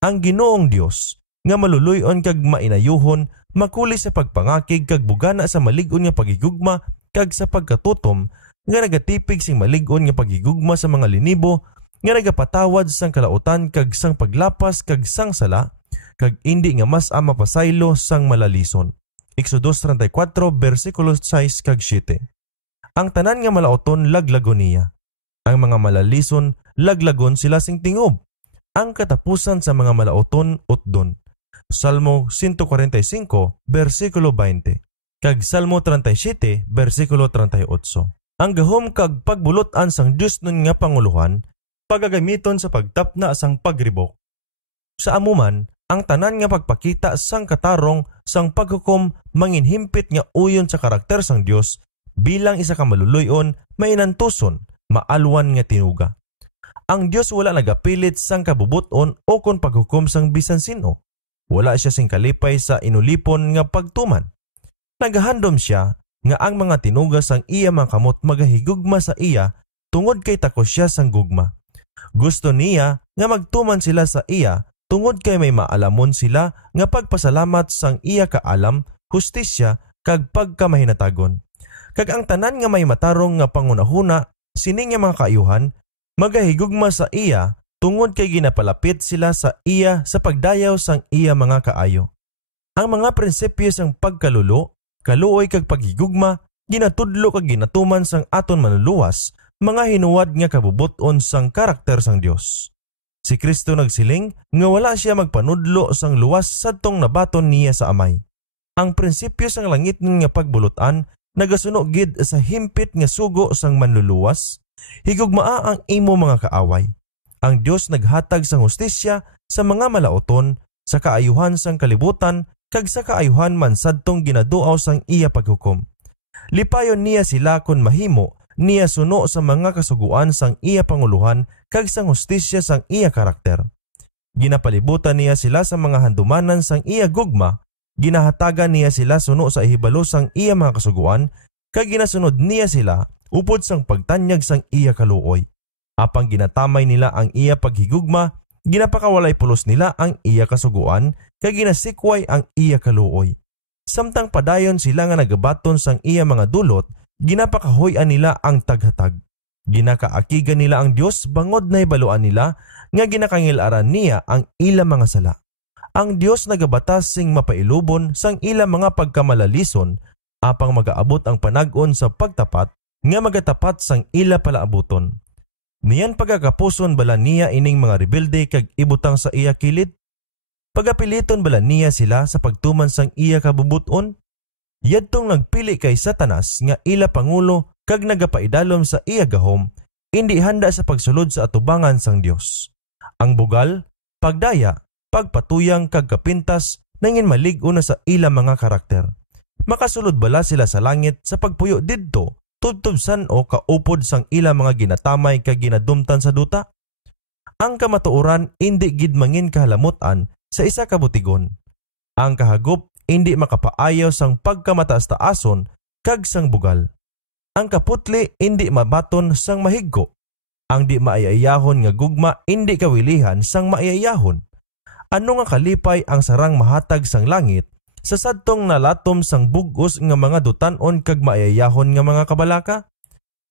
Ang Ginoong Dios nga maluluyon kag mainayuhon, makuli sa pagpangakig kag bugana sa malig-on nga pagigugma kag sa pagkatutom nga nagatipig sing malig-on nga pagigugma sa mga linibo nga nagapatawad sang kalautan kag sang paglapas kag sang sala kag indi nga mas mapasaylo sang malalison. Exodus 34 versikulo 6 kag 7. Ang tanan nga malauton laglagon niya. Ang mga malalison laglagon sila sing tingob. Ang katapusan sa mga malauton utdon. Salmo 145 versikulo 20 kag Salmo 37 versikulo 38. Ang gahom kag pagbulotan sang Dios nun nga panguluhan, pagagamiton sa pagtapna sang pagribok. Sa amuman, ang tanan nga pagpakita sang katarong sang paghukom manginhimpit nga uyon sa karakter sang Dios bilang isa ka maluluyon, mainantuson, maalwan nga tinuga. Ang Dios wala nagapilit sang kabubuton o kon paghukom sang bisan sino. Wala siya sing kalipay sa inulipon nga pagtuman. Nagahandom siya nga ang mga tinuga sang iya mga kamot magahigugma sa iya tungod kay takos siya sang gugma. Gusto niya nga magtuman sila sa iya tungod kay may maalamon sila nga pagpasalamat sang iya kaalam, hustisya, kag pagkamahinatagon. Kag ang tanan nga may matarong nga pangunahuna, sining nga mga kaayuhan, magahigugma sa iya tungod kay ginapalapit sila sa iya sa pagdayaw sang iya mga kaayo. Ang mga prinsipyo sang pagkalulo, kaluoy kag paghigugma, ginatudlo kag ginatuman sang aton manluluwas, mga hinuwad nga kabubuton sang karakter sang Dios. Si Kristo nagsiling nga wala siya magpanudlo sang luwas sadtong nabaton niya sa amay. Ang prinsipyo sang langit nga pagbulutan nagasuno gid sa himpit nga sugo sang manluluwas, higugmaa ang imo mga kaaway. Ang Dios naghatag sang hustisya sa mga malaoton, sa kaayuhan sang kalibutan, kag sa kaayuhan man sadtong ginaduaw sang iya paghukom. Lipayon niya sila kun mahimo niya suno sa mga kasuguan sang iya panguluhan kag sang hustisya sang iya karakter. Ginapalibutan niya sila sa mga handumanan sang iya gugma, ginahatagan niya sila suno sa ihibalo sang iya mga kasuguan, kag ginasunod niya sila upod sang pagtanyag sang iya kaluoy. Apang ginatamay nila ang iya paghigugma, ginapakawalay pulos nila ang iya kasuguan, kag ginasikway ang iya kaluoy. Samtang padayon sila nga nagabaton sang iya mga dulot, ginapakahoyan nila ang taghatag. Ginakaakigan nila ang Dios bangod na ibaluan nila nga ginakangilaran niya ang ila mga sala. Ang Dios nagabatas sing mapailubon sang ila mga pagkamalalison apang magaabot ang panag-on sa pagtapat nga magatapat sang ila palaabuton. Niyan pagkakapuson bala niya ining mga rebelde kag ibutang sa iya kilid? Pagapiliton bala niya sila sa pagtuman sang iya kabubuton? Yadtong nagpili kay Satanas nga ila pangulo kag nagapaidalom sa iya gahom, hindi handa sa pagsulod sa atubangan sang Dios. Ang bugal, pagdaya, pagpatuyang kag kapintas nangin malig-o na sa ila mga karakter. Makasulod bala sila sa langit sa pagpuyo didto, tubtubsan o kaupod sang ila mga ginatamay kag ginadumtan sa duta? Ang kamatuoran hindi gid mangin kahalamutan sa isa ka butigon. Ang kahagop hindi makapaayaw sang pagkamataas-taason kag sang bugal. Ang kaputli hindi mabaton sang mahigko. Ang di maayayahon nga gugma hindi kawilihan sang maayayahon. Ano nga kalipay ang sarang mahatag sang langit sa sadtong nalatom sang bugos nga mga dutanon kag maayayahon nga mga kabalaka?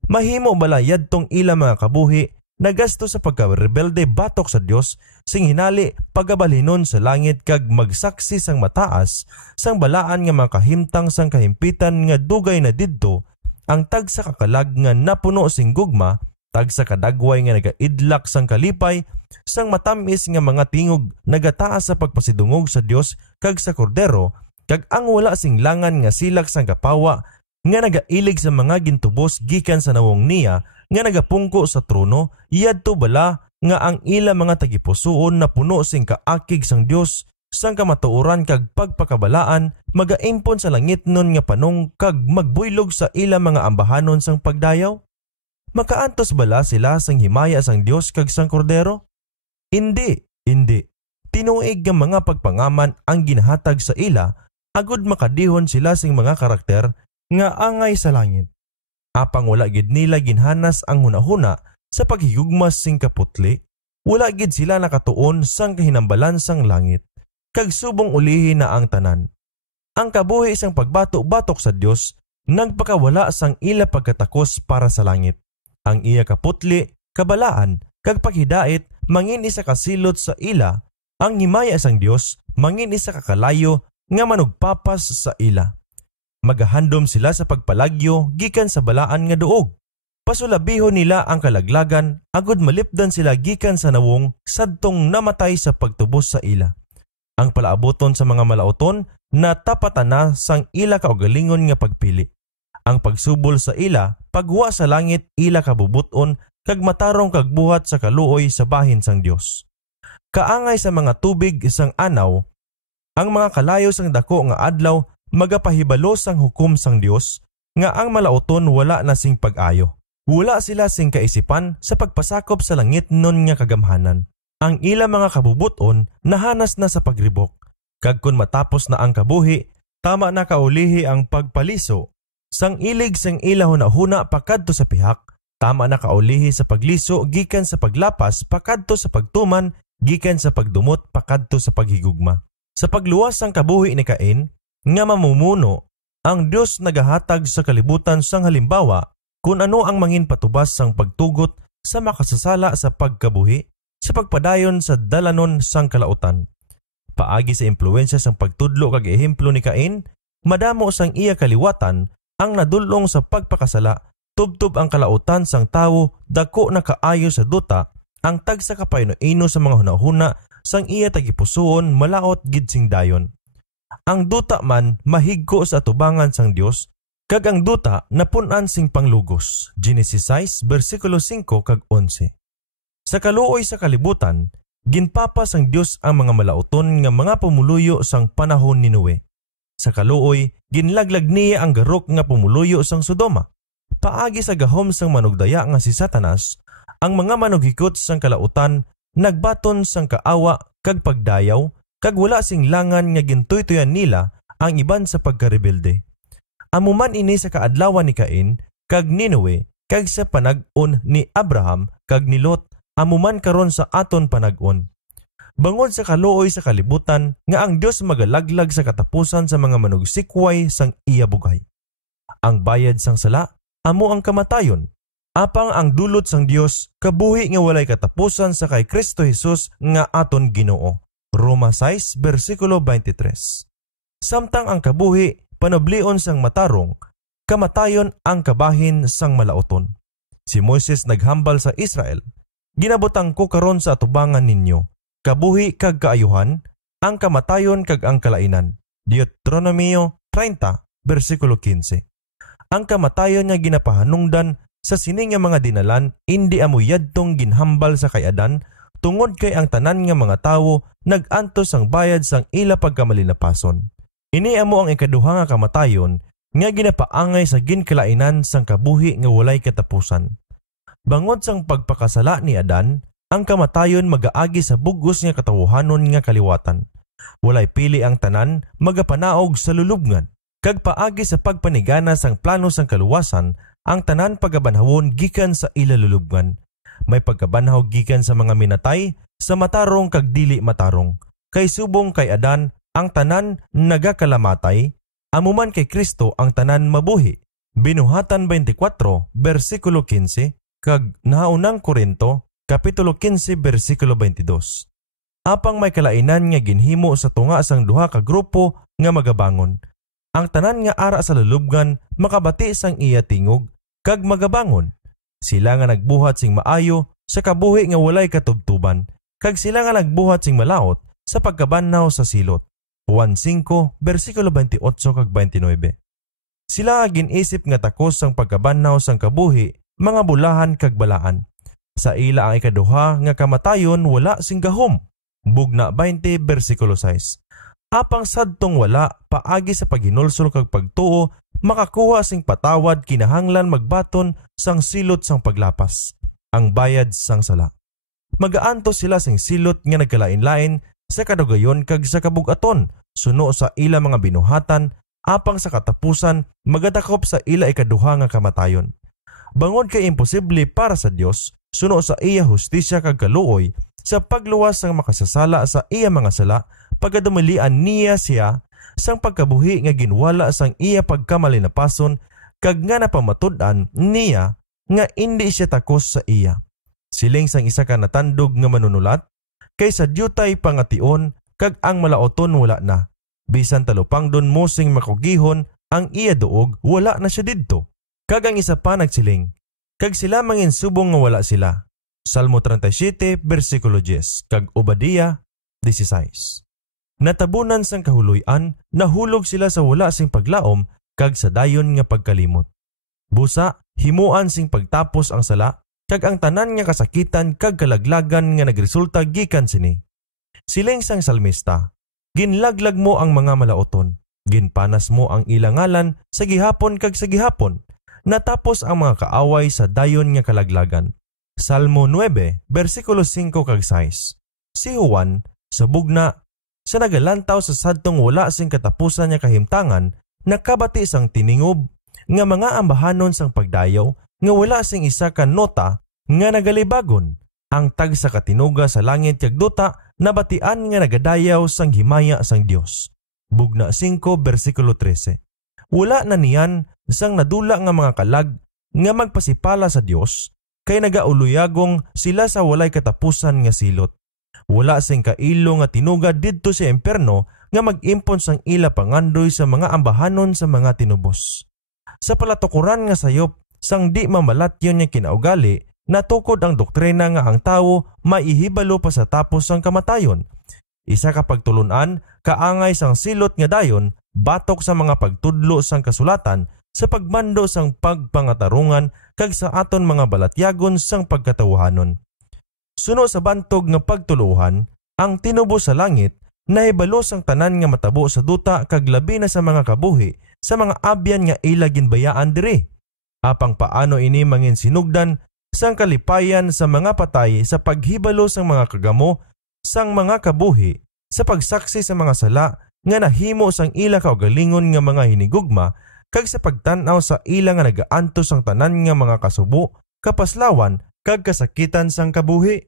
Mahimo bala yadtong ila mga kabuhi nagasto sa pagkarebelde batok sa Dios sing hinali pagabalhinon sa langit kag magsaksi sang mataas sang balaan nga mga kahimtang sang kahimpitan nga dugay na didto ang tag sa kakalag nga napuno sing gugma, tag sa kadagway nga nagaidlak sang kalipay sang matamis nga mga tingog nagataas sa pagpasidungog sa Dios kag sa kordero, kag ang wala sing langan nga silak sang kapawa nga nagailig sa mga gintubos gikan sa nawong niya nga nagapungko sa trono, yadto bala nga ang ila mga tagipusoon na puno sing kaakig sang Dios sang kamatuoran kag pagpakabalaan magaimpon sa langit nun nga panong kag magbuylog sa ila mga ambahanon sang pagdayaw? Makaantos bala sila sang himaya sang Dios kag sang kordero? Hindi. Tinuig nga mga pagpangaman ang ginahatag sa ila agud makadihon sila sing mga karakter nga angay sa langit. Apang wala gid nila ginhanas ang hunahuna sa paghigugmas sing kaputli, wala gid sila nakatuon sang kahinambalan sang langit, kag subong ulihi na ang tanan. Ang kabuhi sang pagbato-batok sa Dios nagpakawala sang ila pagkatakos para sa langit. Ang iya kaputli, kabalaan, kag paghidait mangin isa kasilot sa ila, ang himaya sang Dios mangin isa kakalayo nga manugpapas sa ila. Magahandom sila sa pagpalagyo gikan sa balaan nga duog. Pasulabihon nila ang kalaglagan agud malipdan sila gikan sa nawong sadtong namatay sa pagtubos sa ila. Ang palaaboton sa mga malaoton na tapatan na sang ila kaugalingon nga pagpili. Ang pagsubol sa ila, paghuwa sa langit ila kabubuton kag matarong kag buhat sa kaluoy sa bahin sang Dios. kaangay sa mga tubig sang anaw, ang mga kalayo sang dako nga adlaw magapahibalo sang hukom sang Dios nga ang malauton wala na sing pag-ayo. Wala sila sing kaisipan sa pagpasakop sa langit nun nga kagamhanan. Ang ila mga kabubuton nahanas na sa pagribok. Kag kun matapos na ang kabuhi, tama na kaulihi ang pagpaliso. Sang ilig sang ila hunahuna pakadto sa pihak, tama na kaulihi sa pagliso gikan sa paglapas pakadto sa pagtuman, gikan sa pagdumot pakadto sa paghigugma. Sa pagluwas sang kabuhi ni Cain, nga mamumuno, ang Dios nagahatag sa kalibutan sang halimbawa kung ano ang mangin patubas sang pagtugot sa makasasala sa pagkabuhi sa pagpadayon sa dalanon sang kalautan. Paagi sa impluensya sang pagtudlo kag ehemplo ni Cain, madamo sang iya kaliwatan ang nadulong sa pagpakasala, tubtob ang kalautan sang tawo, dako na kaayo sa duta, ang tagsa kapayno-ino sa mga hunahuna sang iya tagipusoon malaot gid sing dayon. Ang duta man mahigko sa atubangan sang Dios, kag ang duta napunan sing panglugos. Genesis 6 versikulo 5 kag 11. Sa kaluoy sa kalibutan, ginpapas ang Dios ang mga malauton nga mga pumuluyo sang panahon ni Noe. Sa kaluoy, ginlaglag niya ang garok nga pumuluyo sang Sodoma. Paagi sa gahom sang manugdaya nga si Satanas, ang mga manughikot sang kalautan nagbaton sang kaawa kag pagdayaw, kag wala sing langan nga gintuy-tuyan nila ang iban sa pagkarebelde. Amuman ini sa kaadlawan ni Cain kag ni Noe, kag sa panag-on ni Abraham kag ni Lot, amuman karon sa aton panag-on. Bangod sa kaluoy sa kalibutan nga ang Dios magalaglag sa katapusan sa mga manugsikway sang iya bugay. Ang bayad sang sala amo ang kamatayon. Apang ang dulot sang Dios kabuhi nga walay katapusan sa kay Kristo Jesus nga aton Ginoo. Roma 6 versikulo 23. Samtang ang kabuhi panablion sang matarong, kamatayon ang kabahin sang malauton. Si Moises naghambal sa Israel, ginabutang ko karon sa atubangan ninyo, kabuhi kag kaayuhan, ang kamatayon kag ang kalainan. Deuteronomio 30 versikulo 15. Ang kamatayon nga ginapahanungdan sa sining nga mga dinalan, indi amo yadtong ginhambal sa kay Adan, tungod kay ang tanan nga mga tawo nag-antos ang bayad sang ila pagkamalinapason. Ini amo ang ikaduha nga kamatayon nga ginapaangay sa ginkalainan sang kabuhi nga walay katapusan. Bangod sang pagpakasala ni Adan, ang kamatayon magaagi sa bugos nga katawuhanon nga kaliwatan. Walay pili ang tanan magapanaog sa lulubngan. Kag paagi sa pagpanigana sang plano sang kaluwasan, ang tanan pagabanhawon gikan sa ila lulubngan. May pagkabanhaw gikan sa mga minatay, sa matarong kag dili matarong. Kay subong kay Adan, ang tanan nagakalamatay, amuman kay Kristo ang tanan mabuhi. Binuhatan 24 versikulo 15 kag naunang Korinto kapitulo 15 versikulo 22. Apang may kalainan nga ginhimo sa tunga sang duha ka grupo nga magabangon. Ang tanan nga ara sa lulubngan makabati sang iya tingog kag magabangon. Sila nga nagbuhat sing maayo sa kabuhi nga walay katubtuban, kag sila nga nagbuhat sing malaot sa pagkabanhaw sa silot. Juan 5 versikulo 28 kag 29. Sila ginisip nga takos sang pagkabanhaw sang kabuhi, mga bulahan kag balaan. Sa ila ang ikaduha nga kamatayon wala sing gahom. Bugna 20 versikulo 6. Apang sadtong wala paagi sa paghinulsol kag pagtuo, makakuha sing patawad kinahanglan magbaton sang silot sang paglapas, ang bayad sang sala. Magaanto sila sing silot nga nagkalain-lain sa kadugayon kag sa kabugaton, suno sa ila mga binuhatan, apang sa katapusan magatakop sa ila ikaduha nga kamatayon. Bangod kay imposible para sa Dios, suno sa iya hustisya kag kaluoy, sa pagluwas sang makasasala sa iya mga sala, pagkadumalian niya siya sang pagkabuhi nga ginwala sang iya pagkamalinapason, kag nga napamatud-an niya nga indi siya takos sa iya. Siling sang isa ka natandog nga manunulat, kaysa diyutay pangation kag ang malaoton wala na. Bisan talupang don mo sing makugihon, ang iya duog wala na siya didto. Kag ang isa pa nagsiling, kag sila mangin subong nga wala sila. Salmo 37 versikulo 10 kag Obadiah 16. Natabunan sang kahuluy-an, nahulog sila sa wala sing paglaom kag sa dayon nga pagkalimot. Busa, himuan sing pagtapos ang sala, kag ang tanan nga kasakitan kag kalaglagan nga nagresulta gikan sini. Siling sang salmista, ginlaglag mo ang mga malauton, ginpanas mo ang ilangalan sa gihapon kag sa gihapon, natapos ang mga kaaway sa dayon nga kalaglagan. Salmo 9, versikulo 5 kag 6. Si Juan, sa bugna, sa nagalantaw sa sadtong wala sing katapusan niya kahimtangan, nakabati sang tiningob, nga mga ambahanon sang pagdayaw, nga wala sing isa ka nota, nga nagalibagon, ang tag sa katinuga sa langit kag duta, nabatian nga nagadayaw sang himaya sang Dios. Bugna 5, versikulo 13. Wala na niyan sang nadula nga mga kalag, nga magpasipala sa Dios, kay nagauluyagong sila sa walay katapusan nga silot. Wala sing kailo nga tinuga didto sa imperno nga mag-impon sang ila pangandoy sa mga ambahanon sa mga tinubos. Sa palatukuran nga sayop sang di mamalatyon nga kinaugali, natukod ang doktrina nga ang tawo maihibalo pa sa tapos sang kamatayon. Isa ka pagtulunan, kaangay sang silot nga dayon, batok sa mga pagtudlo sang kasulatan sa pagmando sang pagpangatarungan kag sa aton mga balatyagon sang pagkatawhanon. Suno sa bantog nga pagtuluhan, ang tinubo sa langit, nahibalo sang tanan nga matabo sa duta kag labi na sa mga kabuhi, sa mga abyan nga ila ginbayaan diri. Apang paano ini mangin sinugdan sang kalipayan sa mga patay sa paghibalo sang mga kagamo, sang mga kabuhi, sa pagsaksi sa mga sala nga nahimo sang ila kaugalingon nga mga hinigugma, kag sa pagtanaw sa ila nga nagaantos sang tanan nga mga kasubo, kapaslawan, kag kasakitan sang kabuhi.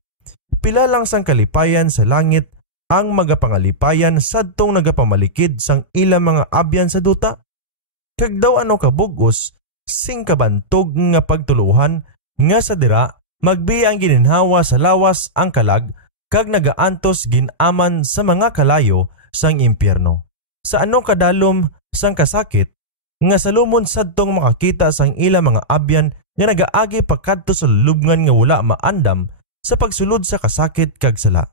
Pila lang sang kalipayan sa langit ang magapangalipayan sadtong nagapamalikid sang ila mga abyan sa duta. Kag daw ano kabugos sing kabantog nga pagtuluhan nga sa dira magbi ang gininhawa sa lawas ang kalag kag nagaantos ginaman sa mga kalayo sang impyerno. Sa ano kadalom sang kasakit nga salumon sadtong makakita sang ila mga abyan nga nagaagi pakadto sa lubngan nga wala maandam sa pagsulod sa kasakit kag sala.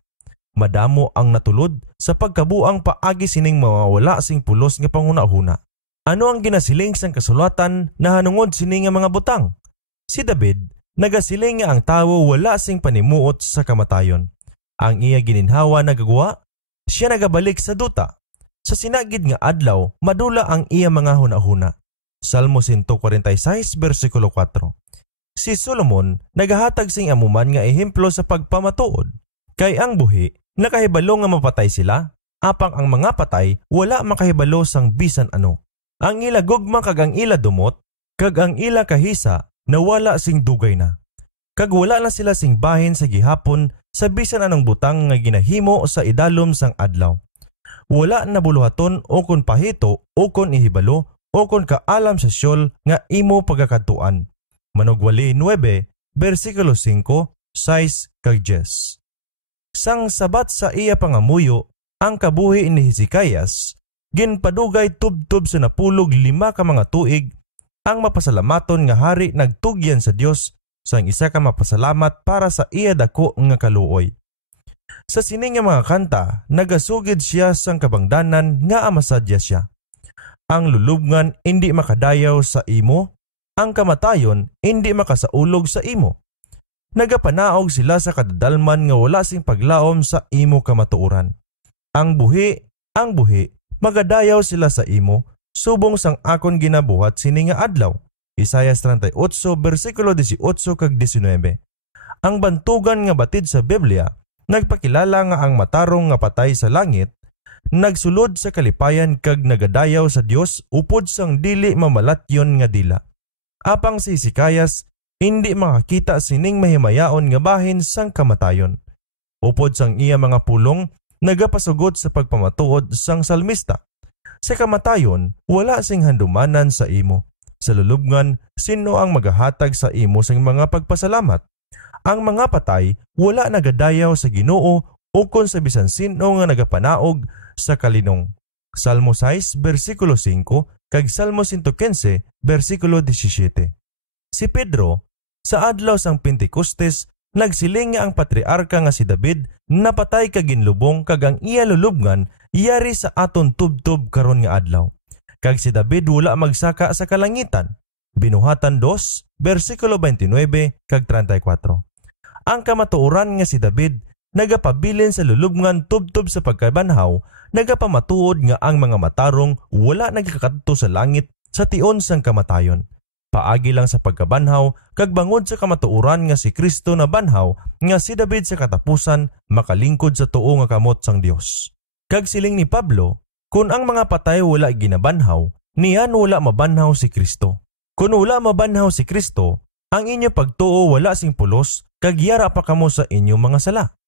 Madamo ang natulod sa pagkabuang paagi sining mawawala sing pulos nga panguna-huna. Ano ang ginasiling sang kasulatan na hanungod sining nga mga butang? Si David, nagasiling nga ang tawo wala sing panimuot sa kamatayon. Ang iya gininhawa nagagawa, siya nagabalik sa duta. Sa sinagid nga adlaw, madula ang iya mga hunahuna. Salmo 146, versikulo 4. Si Solomon nagahatag sing amuman nga ehemplo sa pagpamatuod. Kay ang buhi, nakahibalo nga mapatay sila, apang ang mga patay wala makahibalo sang bisan ano. Ang ila gugma kag ang ila dumot, kag ang ila kahisa na wala sing dugay na. Kag wala na sila sing bahin sa gihapon sa bisan anong butang nga ginahimo sa idalom sang adlaw. Wala na buluhaton o kon pahito o kon ihibalo o kon kaalam sa syol nga imo pagakatuan. Manugwali 9, versikulo 5, 6 kag 10. Sang sabat sa iya pangamuyo, ang kabuhi ni Hezekias, ginpadugay tubtob sa napulog 5 ka mga tuig, ang mapasalamaton nga hari nagtugyan sa Dios sang isa ka mapasalamat para sa iya dako nga kaluoy. Sa sining nga mga kanta, nagasugid siya sang kabangdanan nga amasadya siya. Ang lulubngan hindi makadayaw sa imo, ang kamatayon hindi makasaulog sa imo. Nagapanaog sila sa kadadalman nga wala sing paglaom sa imo kamatuoran. Ang buhi, magadayaw sila sa imo, subong sang akon ginabuhat sini nga adlaw. Isaias 38, versikulo 18 kag 19. Ang bantugan nga batid sa Biblia, nagpakilala nga ang matarong nga patay sa langit, nagsulod sa kalipayan kag nagadayaw sa Dios upod sang dili mamalatyon nga dila. Apang si Hezekias, hindi makakita sining mahimayaon nga bahin sang kamatayon. Upod sang iya mga pulong, nagapasugod sa pagpamatuod sang salmista. Sa kamatayon, wala sing handumanan sa imo. Sa lulubngan, sino ang maghahatag sa imo sang mga pagpasalamat? Ang mga patay, wala nagadayaw sa Ginoo o kon sa bisan sino nga nagapanaog sa kalinong. Salmo 6, versikulo 5, kag Salmo 115, versikulo 17. Si Pedro, sa adlaw sang Pentecostes, nagsiling nga ang patriarka nga si David napatay kag ginlubong kag ang iya lulubngan yari sa aton tubtob karon nga adlaw. Kag si David wala magsaka sa kalangitan. Binuhatan 2, versikulo 29 kag 34. Ang kamatuoran nga si David nagapabilin sa lulubngan tubtob sa pagkabanhaw, nagapamatuod nga ang mga matarong wala nagkakadto sa langit sa tion sang kamatayon. Paagi lang sa pagkabanhaw, kag bangod sa kamatuoran nga si Kristo na banhaw, nga si David sa katapusan makalingkod sa tuo nga kamot sang Dios. Kag siling ni Pablo, kung ang mga patay wala ginabanhaw, niyan wala mabanhaw si Kristo. Kung wala mabanhaw si Kristo, ang inyo pagtuo wala sing pulos, kag yara pa kamo sa inyong mga sala.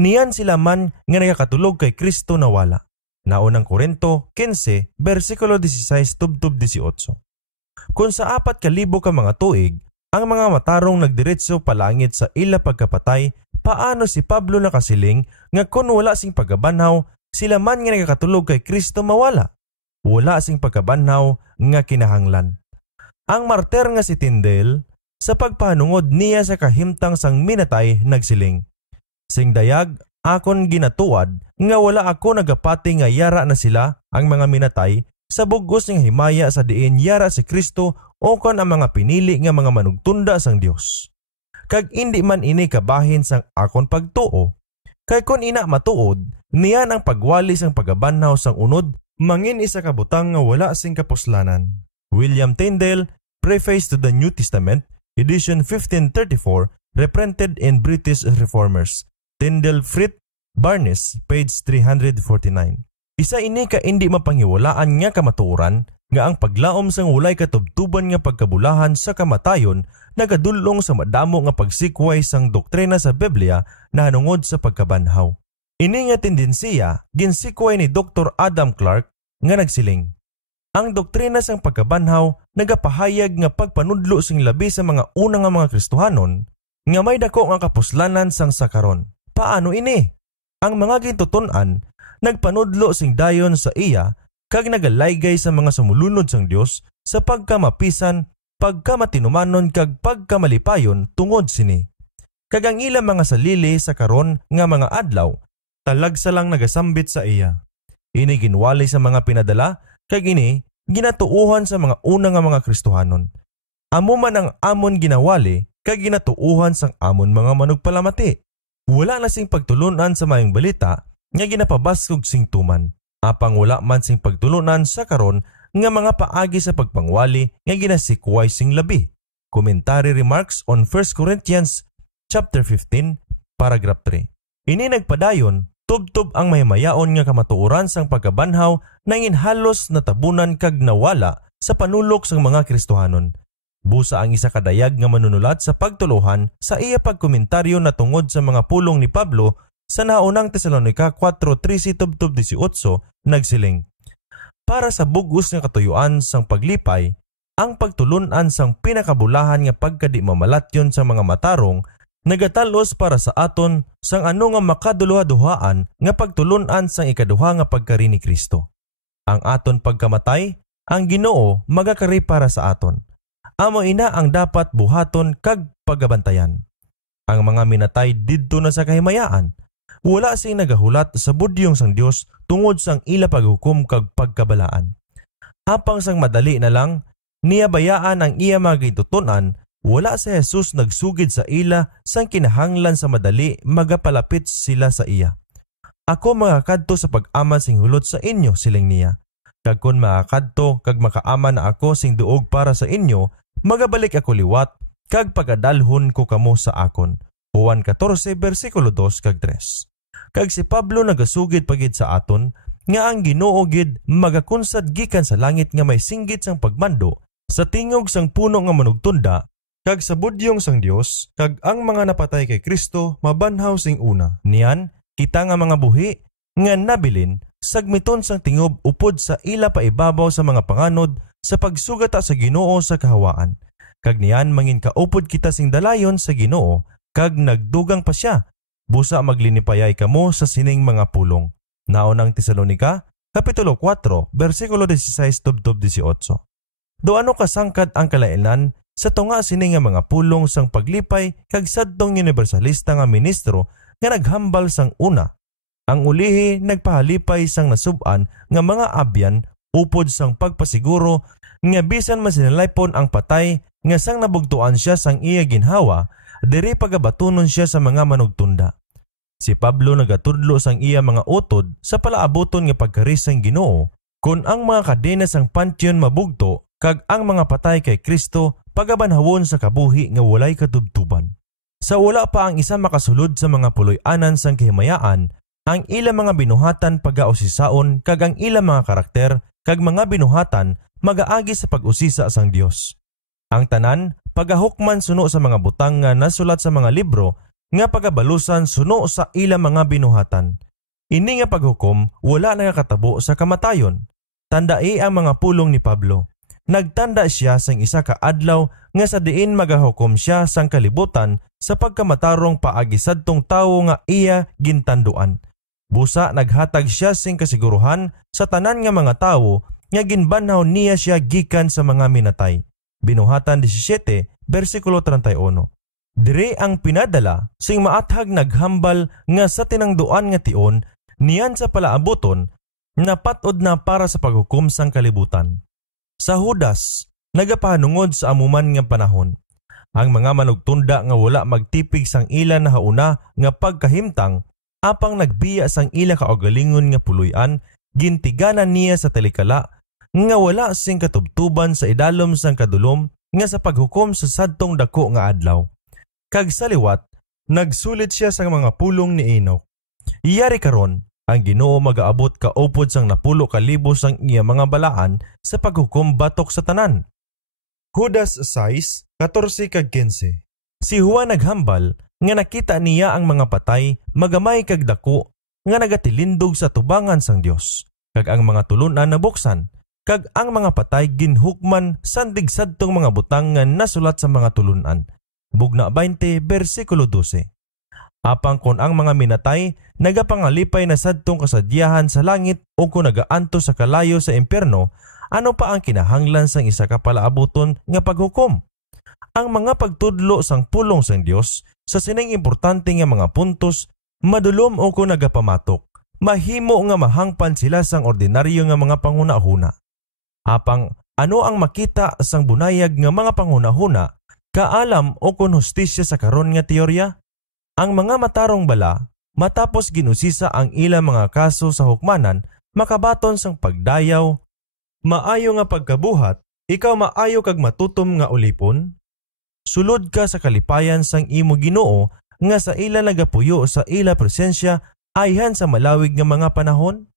Niyan sila man nga nagakatulog kay Kristo na wala. Naunang Korinto 15, versikulo 16 tubtob 18. Kung sa 4,000 ka mga tuig, ang mga matarong nagdiretso palangit sa ila pagkapatay, paano si Pablo nakasiling nga kung wala sing pagkabanhaw, sila man nga nagakatulog kay Kristo mawala? Wala sing pagkabanhaw nga kinahanglan. Ang martir nga si Tyndale, sa pagpanungod niya sa kahimtang sang minatay, nagsiling, "Sing dayag, akon ginatuad, nga wala ako nagapati nga yara na sila, ang mga minatay, sa bugos ng himaya sa diin yara si Kristo o kon ang mga pinili nga mga manugtunda sang Dios. Kag indi man ini kabahin sang akon pagtuo, kay kon ina matuod, niyan ang pagwali sang pagabanhaw sang unod, mangin isa ka butang nga wala sing kapuslanan." William Tyndale, Preface to the New Testament, edition 1534, reprinted in British Reformers. Tyndale Frit, Barnes, page 349. Isa ini ka indi mapanghiwalaan nga kamatuoran nga ang paglaom sang walay katubtuban nga pagkabulahan sa kamatayon nagadulong sa madamo nga pagsikway sang doktrina sa Biblia na hanungod sa pagkabanhaw. Ini nga tendensiya ginsikway ni Dr. Adam Clark nga nagsiling, ang doktrina sang pagkabanhaw nagapahayag nga pagpanudlo sing labi sa mga una nga mga Kristohanon nga may dako nga kapuslanan sang sakaron. Paano ini? Ang mga gintuton-an nagpanudlo sing dayon sa iya kag nagalaygay sa mga sumulunod sang Dios sa pagkamapisan, pagkamatinumanon kag pagkamalipayon tungod sini. Kag ang ilang mga salili sa karon nga mga adlaw talagsa lang nagasambit sa iya. Ini ginwali sa mga pinadala kag ini ginatuuhan sa mga una nga mga Kristohanon. Amo man ang amon ginawali kag ginatuuhan sang amon mga manugpalamati. Wala na sing pagtulunan sa mayong balita nga ginapabaskog sing tuman. Apang wala man sing pagtulunan sa karon nga mga paagi sa pagpangwali nga ginasikway sing labi. Commentary remarks on 1 Corinthians chapter 15, paragraph 3. Ini nagpadayon, tubtob ang mahimayaon nga kamatuoran sang pagkabanhaw nangin halos natabunan kag nawala sa panulok sang mga Kristohanon. Busa ang isa kadayag nga manunulat sa pagtuluhan sa iya pagkomentaryo na tungod sa mga pulong ni Pablo sa naunang Tesalonica 4:13 tubtob 18, nagsiling, para sa bugos nga katuyuan sang paglipay, ang pagtulunan sang pinakabulahan nga pagkadi mamalatyon sa mga matarong nagatalos para sa aton sang ano nga makaduluha-duhaan nga pagtulunan sang ikaduha nga pagkari ni Kristo. Ang aton pagkamatay, ang Ginoo magakari para sa aton. Amo ina ang dapat buhaton kag pagabantayan. Ang mga minatay didto na sa kahimayaan, wala sing nagahulat sa budyong sang Dios tungod sang ila paghukom kag pagkabalaan. Apang sang madali na lang, niya bayaan ang iya mga gintutunan, wala sa Jesus nagsugid sa ila sang kinahanglan sa madali magapalapit sila sa iya. Ako makakadto sa pag-aman sing hulot sa inyo, siling niya. Kag kun makakadto kag makaaman na ako sing duog para sa inyo, magabalik ako liwat kag pagadalhon ko kamo sa akon. Juan 14 versikulo 2 kag 3. Kag si Pablo nagasugid pagid sa aton nga ang Ginoo gid magakunsad gikan sa langit nga may singgit sang pagmando sa tingog sang puno nga manugtunda kag sa budyong sang Dios kag ang mga napatay kay Kristo mabanhaw sing una. Niyan kita nga mga buhi nga nabilin sagmiton sang tingob upod sa ila paibabaw sa mga panganod sa pagsugata sa Ginoo sa kahawaan. Kag niyan mangin kaupod kita sing dalayon sa Ginoo kag nagdugang pa siya. Busa maglinipayay kamo sa sining mga pulong. Naunang Tesalonica, Kapitulo 4, versikulo 16 tubtob 18. Do ano kasangkad ang kalainan sa tunga sining nga mga pulong sang paglipay kag sadtong universalista nga ministro nga naghambal sang una. Ang ulihi nagpahalipay sang nasub-an nga mga abyan upod sang pagpasiguro nga bisan masinalaypon ang patay nga sang nabugtuan siya sang iya ginhawa, diri pagabatunon siya sa mga manugtunda. Si Pablo nagatudlo sang iya mga utod sa palaabuton nga pagkaris sang Ginoo kun ang mga kadena sang pantyon mabugto kag ang mga patay kay Kristo pagabanhawon sa kabuhi nga walay katubtuban. Sa wala pa ang isa makasulod sa mga puloy-anan sang kahimayaan, ang ilang mga binuhatan pagaosisaon kag ang ilang mga karakter kag mga binuhatan magaagi sa pag-usisa sang Dios. Ang tanan pagahukman suno sa mga butang nga nasulat sa mga libro nga pagabalusan suno sa ilang mga binuhatan. Ini nga paghukom wala nagakatabo sa kamatayon. Tandai ang mga pulong ni Pablo. Nagtanda siya sang isa ka adlaw nga sa diin magahukom siya sang kalibutan sa pagkamatarong paagi sadtong tawo nga iya gintanduan. Busa naghatag siya sing kasiguruhan sa tanan nga mga tawo nga ginbanhaw niya siya gikan sa mga minatay. Binuhatan 17 bersikulo 31. Dire ang pinadala sing maathag naghambal nga sa tinangduan nga tion niyan sa palaabuton napatod na para sa paghukom sang kalibutan. Sa Judas, nagapahanungod sa amuman nga panahon. Ang mga manugtunda nga wala magtipig sang ila na hauna nga pagkahimtang apang nagbiya sang ila kaugalingon nga puloy-an, gintiganan niya sa talikala nga wala sing katubtuban sa idalom sang kadulom nga sa paghukom sa sadtong dako nga adlaw. Kag sa liwat, nagsulit siya sa mga pulong ni Enoch. Iyari karon, ang Ginoo magaabot kaupod sang 10,000 sang iya mga balaan sa paghukom batok sa tanan. Judas 6:14 kag 15. Si Juan naghambal nga nakita niya ang mga patay magamay kag dako nga nagatilindog sa tubangan sang Dios, kag ang mga tulunan nabuksan, kag ang mga patay ginhukman sandig sadtong mga butang nga nasulat sa mga tulunan. Bugna 20 bersikulo 12. Apang kon ang mga minatay nagapangalipay na sadtong kasadyahan sa langit o kung nagaanto sa kalayo sa impyerno, ano pa ang kinahanglan sang isa ka palaabuton nga paghukom? Ang mga pagtudlo sang pulong sang Dios sa sining importante nga mga puntos madulom o kung nagapamatok, mahimo nga mahangpan sila sang ordinaryo nga mga panghuna-huna. Apang ano ang makita sang bunayag nga mga panghuna-huna, kaalam o kung hustisya sa karon nga teorya? Ang mga matarong bala, matapos ginusisa ang ilang mga kaso sa hukmanan, makabaton sang pagdayaw, maayo nga pagkabuhat, ikaw maayo kag matutom nga ulipon? Sulod ka sa kalipayan sang imo Ginoo nga sa ila nagapuyo sa ila presensya ayhan sa malawig nga mga panahon?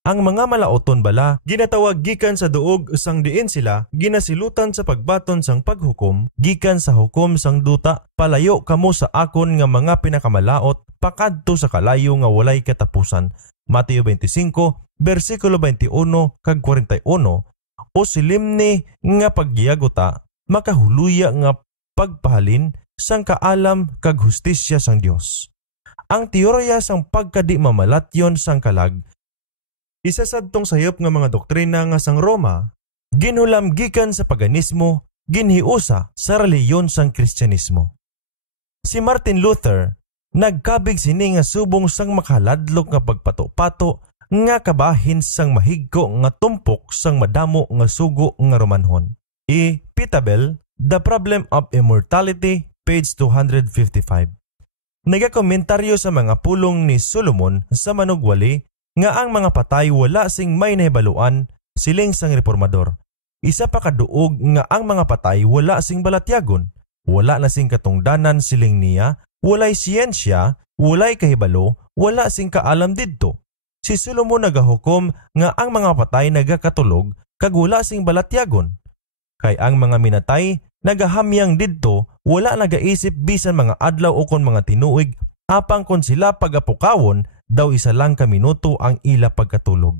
Ang mga malaoton bala, ginatawag gikan sa duog sang diin sila, ginasilutan sa pagbaton sang paghukom, gikan sa hukom sang duta, palayo kamo sa akon nga mga pinakamalaot, pakadto sa kalayo nga walay katapusan. Mateo 25, bersikulo 21 kag 41, o silimni nga paggiyaguta, makahuluya nga pagpahalin sang kaalam kag hustisya sang Dios. Ang teorya sang pagkadi mamalatyon sang kalag, isa sadtong sayop nga mga doktrina nga sang Roma, ginulam gikan sa paganismo, ginhiusa sa reliyon sang Kristyanismo. Si Martin Luther, nagkabig sini nga subong sang makaladlok nga pagpato-pato nga kabahin sang mahigko nga tumpok sang madamo nga sugo nga Romanhon. Pitabel, The Problem of Immortality, page 255. Nagakomentaryo sa mga pulong ni Solomon sa manugwali nga ang mga patay wala sing may nahibaluan, siling sang reformador. Isa pa kaduog nga ang mga patay wala sing balatyagon, wala na sing katungdanan siling niya, walay siyensya, walay kahibalo, wala sing kaalam didto. Si Solomon nagahukom nga ang mga patay nagakatulog kag wala sing balatyagon. Kay ang mga minatay nagahamyang didto, wala nagaisip bisan mga adlaw o kon mga tinuig, apang kon sila pagapukawon daw isa lang ka minuto ang ila pagkatulog.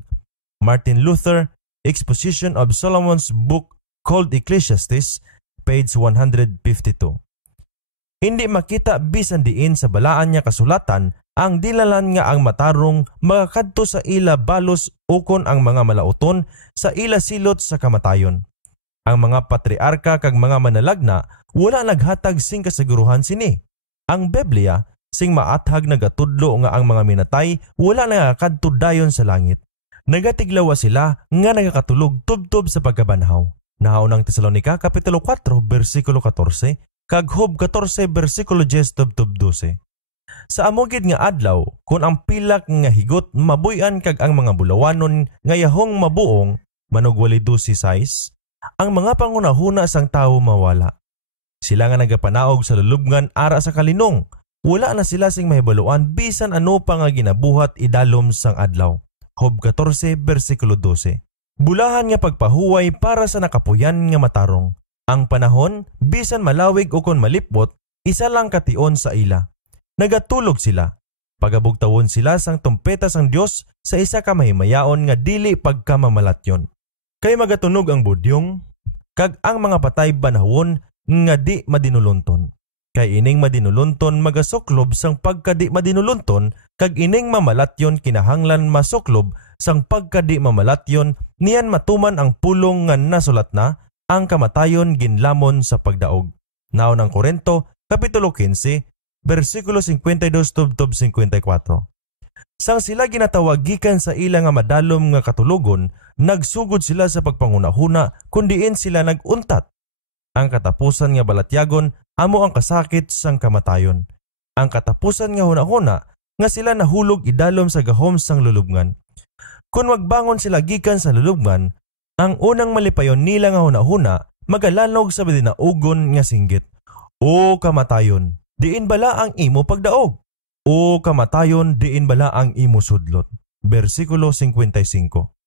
Martin Luther, Exposition of Solomon's Book called Ecclesiastes, page 152. Hindi makita bisan diin sa balaan niya kasulatan ang dilalan nga ang matarong magakadto sa ila balos ukon ang mga malauton sa ila silot sa kamatayon. Ang mga patriarka kag mga manalagna wala naghatag sing kasiguruhan sini. Ang Biblia sing maathag nagatudlo nga ang mga minatay wala nagakadto dayon sa langit. Nagatiglawa sila nga nagakatulog tubtob sa pagkabanhaw. Nahaunang Tesalonica kapitulo 4 bersikulo 14 kag Job 14 bersikulo 10 tubtob 12. Sa amogid nga adlaw, kung ang pilak nga higot mabuyan kag ang mga bulawanon nga yahong mabuong manugwali 12, ang mga pangunahuna sang tawo mawala. Sila nga nagapanaog sa lulubngan ara sa kalinong. Wala na sila sing mahibaluan bisan ano pa nga ginabuhat idalom sang adlaw. Job 14 versikulo 12. Bulahan nga pagpahuway para sa nakapuyan nga matarong. Ang panahon, bisan malawig o kon malipot, isa lang kation sa ila. Nagatulog sila. Pagabugtawon sila sang tumpeta sang Dios sa isa ka mahimayaon nga dili pagkamamalatyon. Kay magatunog ang budyong, kag ang mga patay banahon nga di madinulunton. Kay ining madinulunton magasuklob sang pagkadi madinulunton, kag ining mamalatyon kinahanglan masuklob sang pagkadi mamalatyon, niyan matuman ang pulong nga nasulat na, ang kamatayon ginlamon sa pagdaog. Naon ang Korinto, Kapitulo 15, versikulo 52-54. Sang sila ginatawagikan sa ila nga madalom nga katulugon, nagsugod sila sa pagpangunahuna kundiin sila naguntat. Ang katapusan nga balatyagon, amo ang kasakit sang kamatayon. Ang katapusan nga hunahuna, nga sila nahulog idalom sa gahom sang lulubngan. Kung magbangon sila gikan sa lulubngan, ang unang malipayon nila nga hunahuna, magalanog sa dinaugon nga singgit. O kamatayon, diin bala ang imo pagdaog? O kamatayon, diin bala ang imo sudlot? Versikulo 55.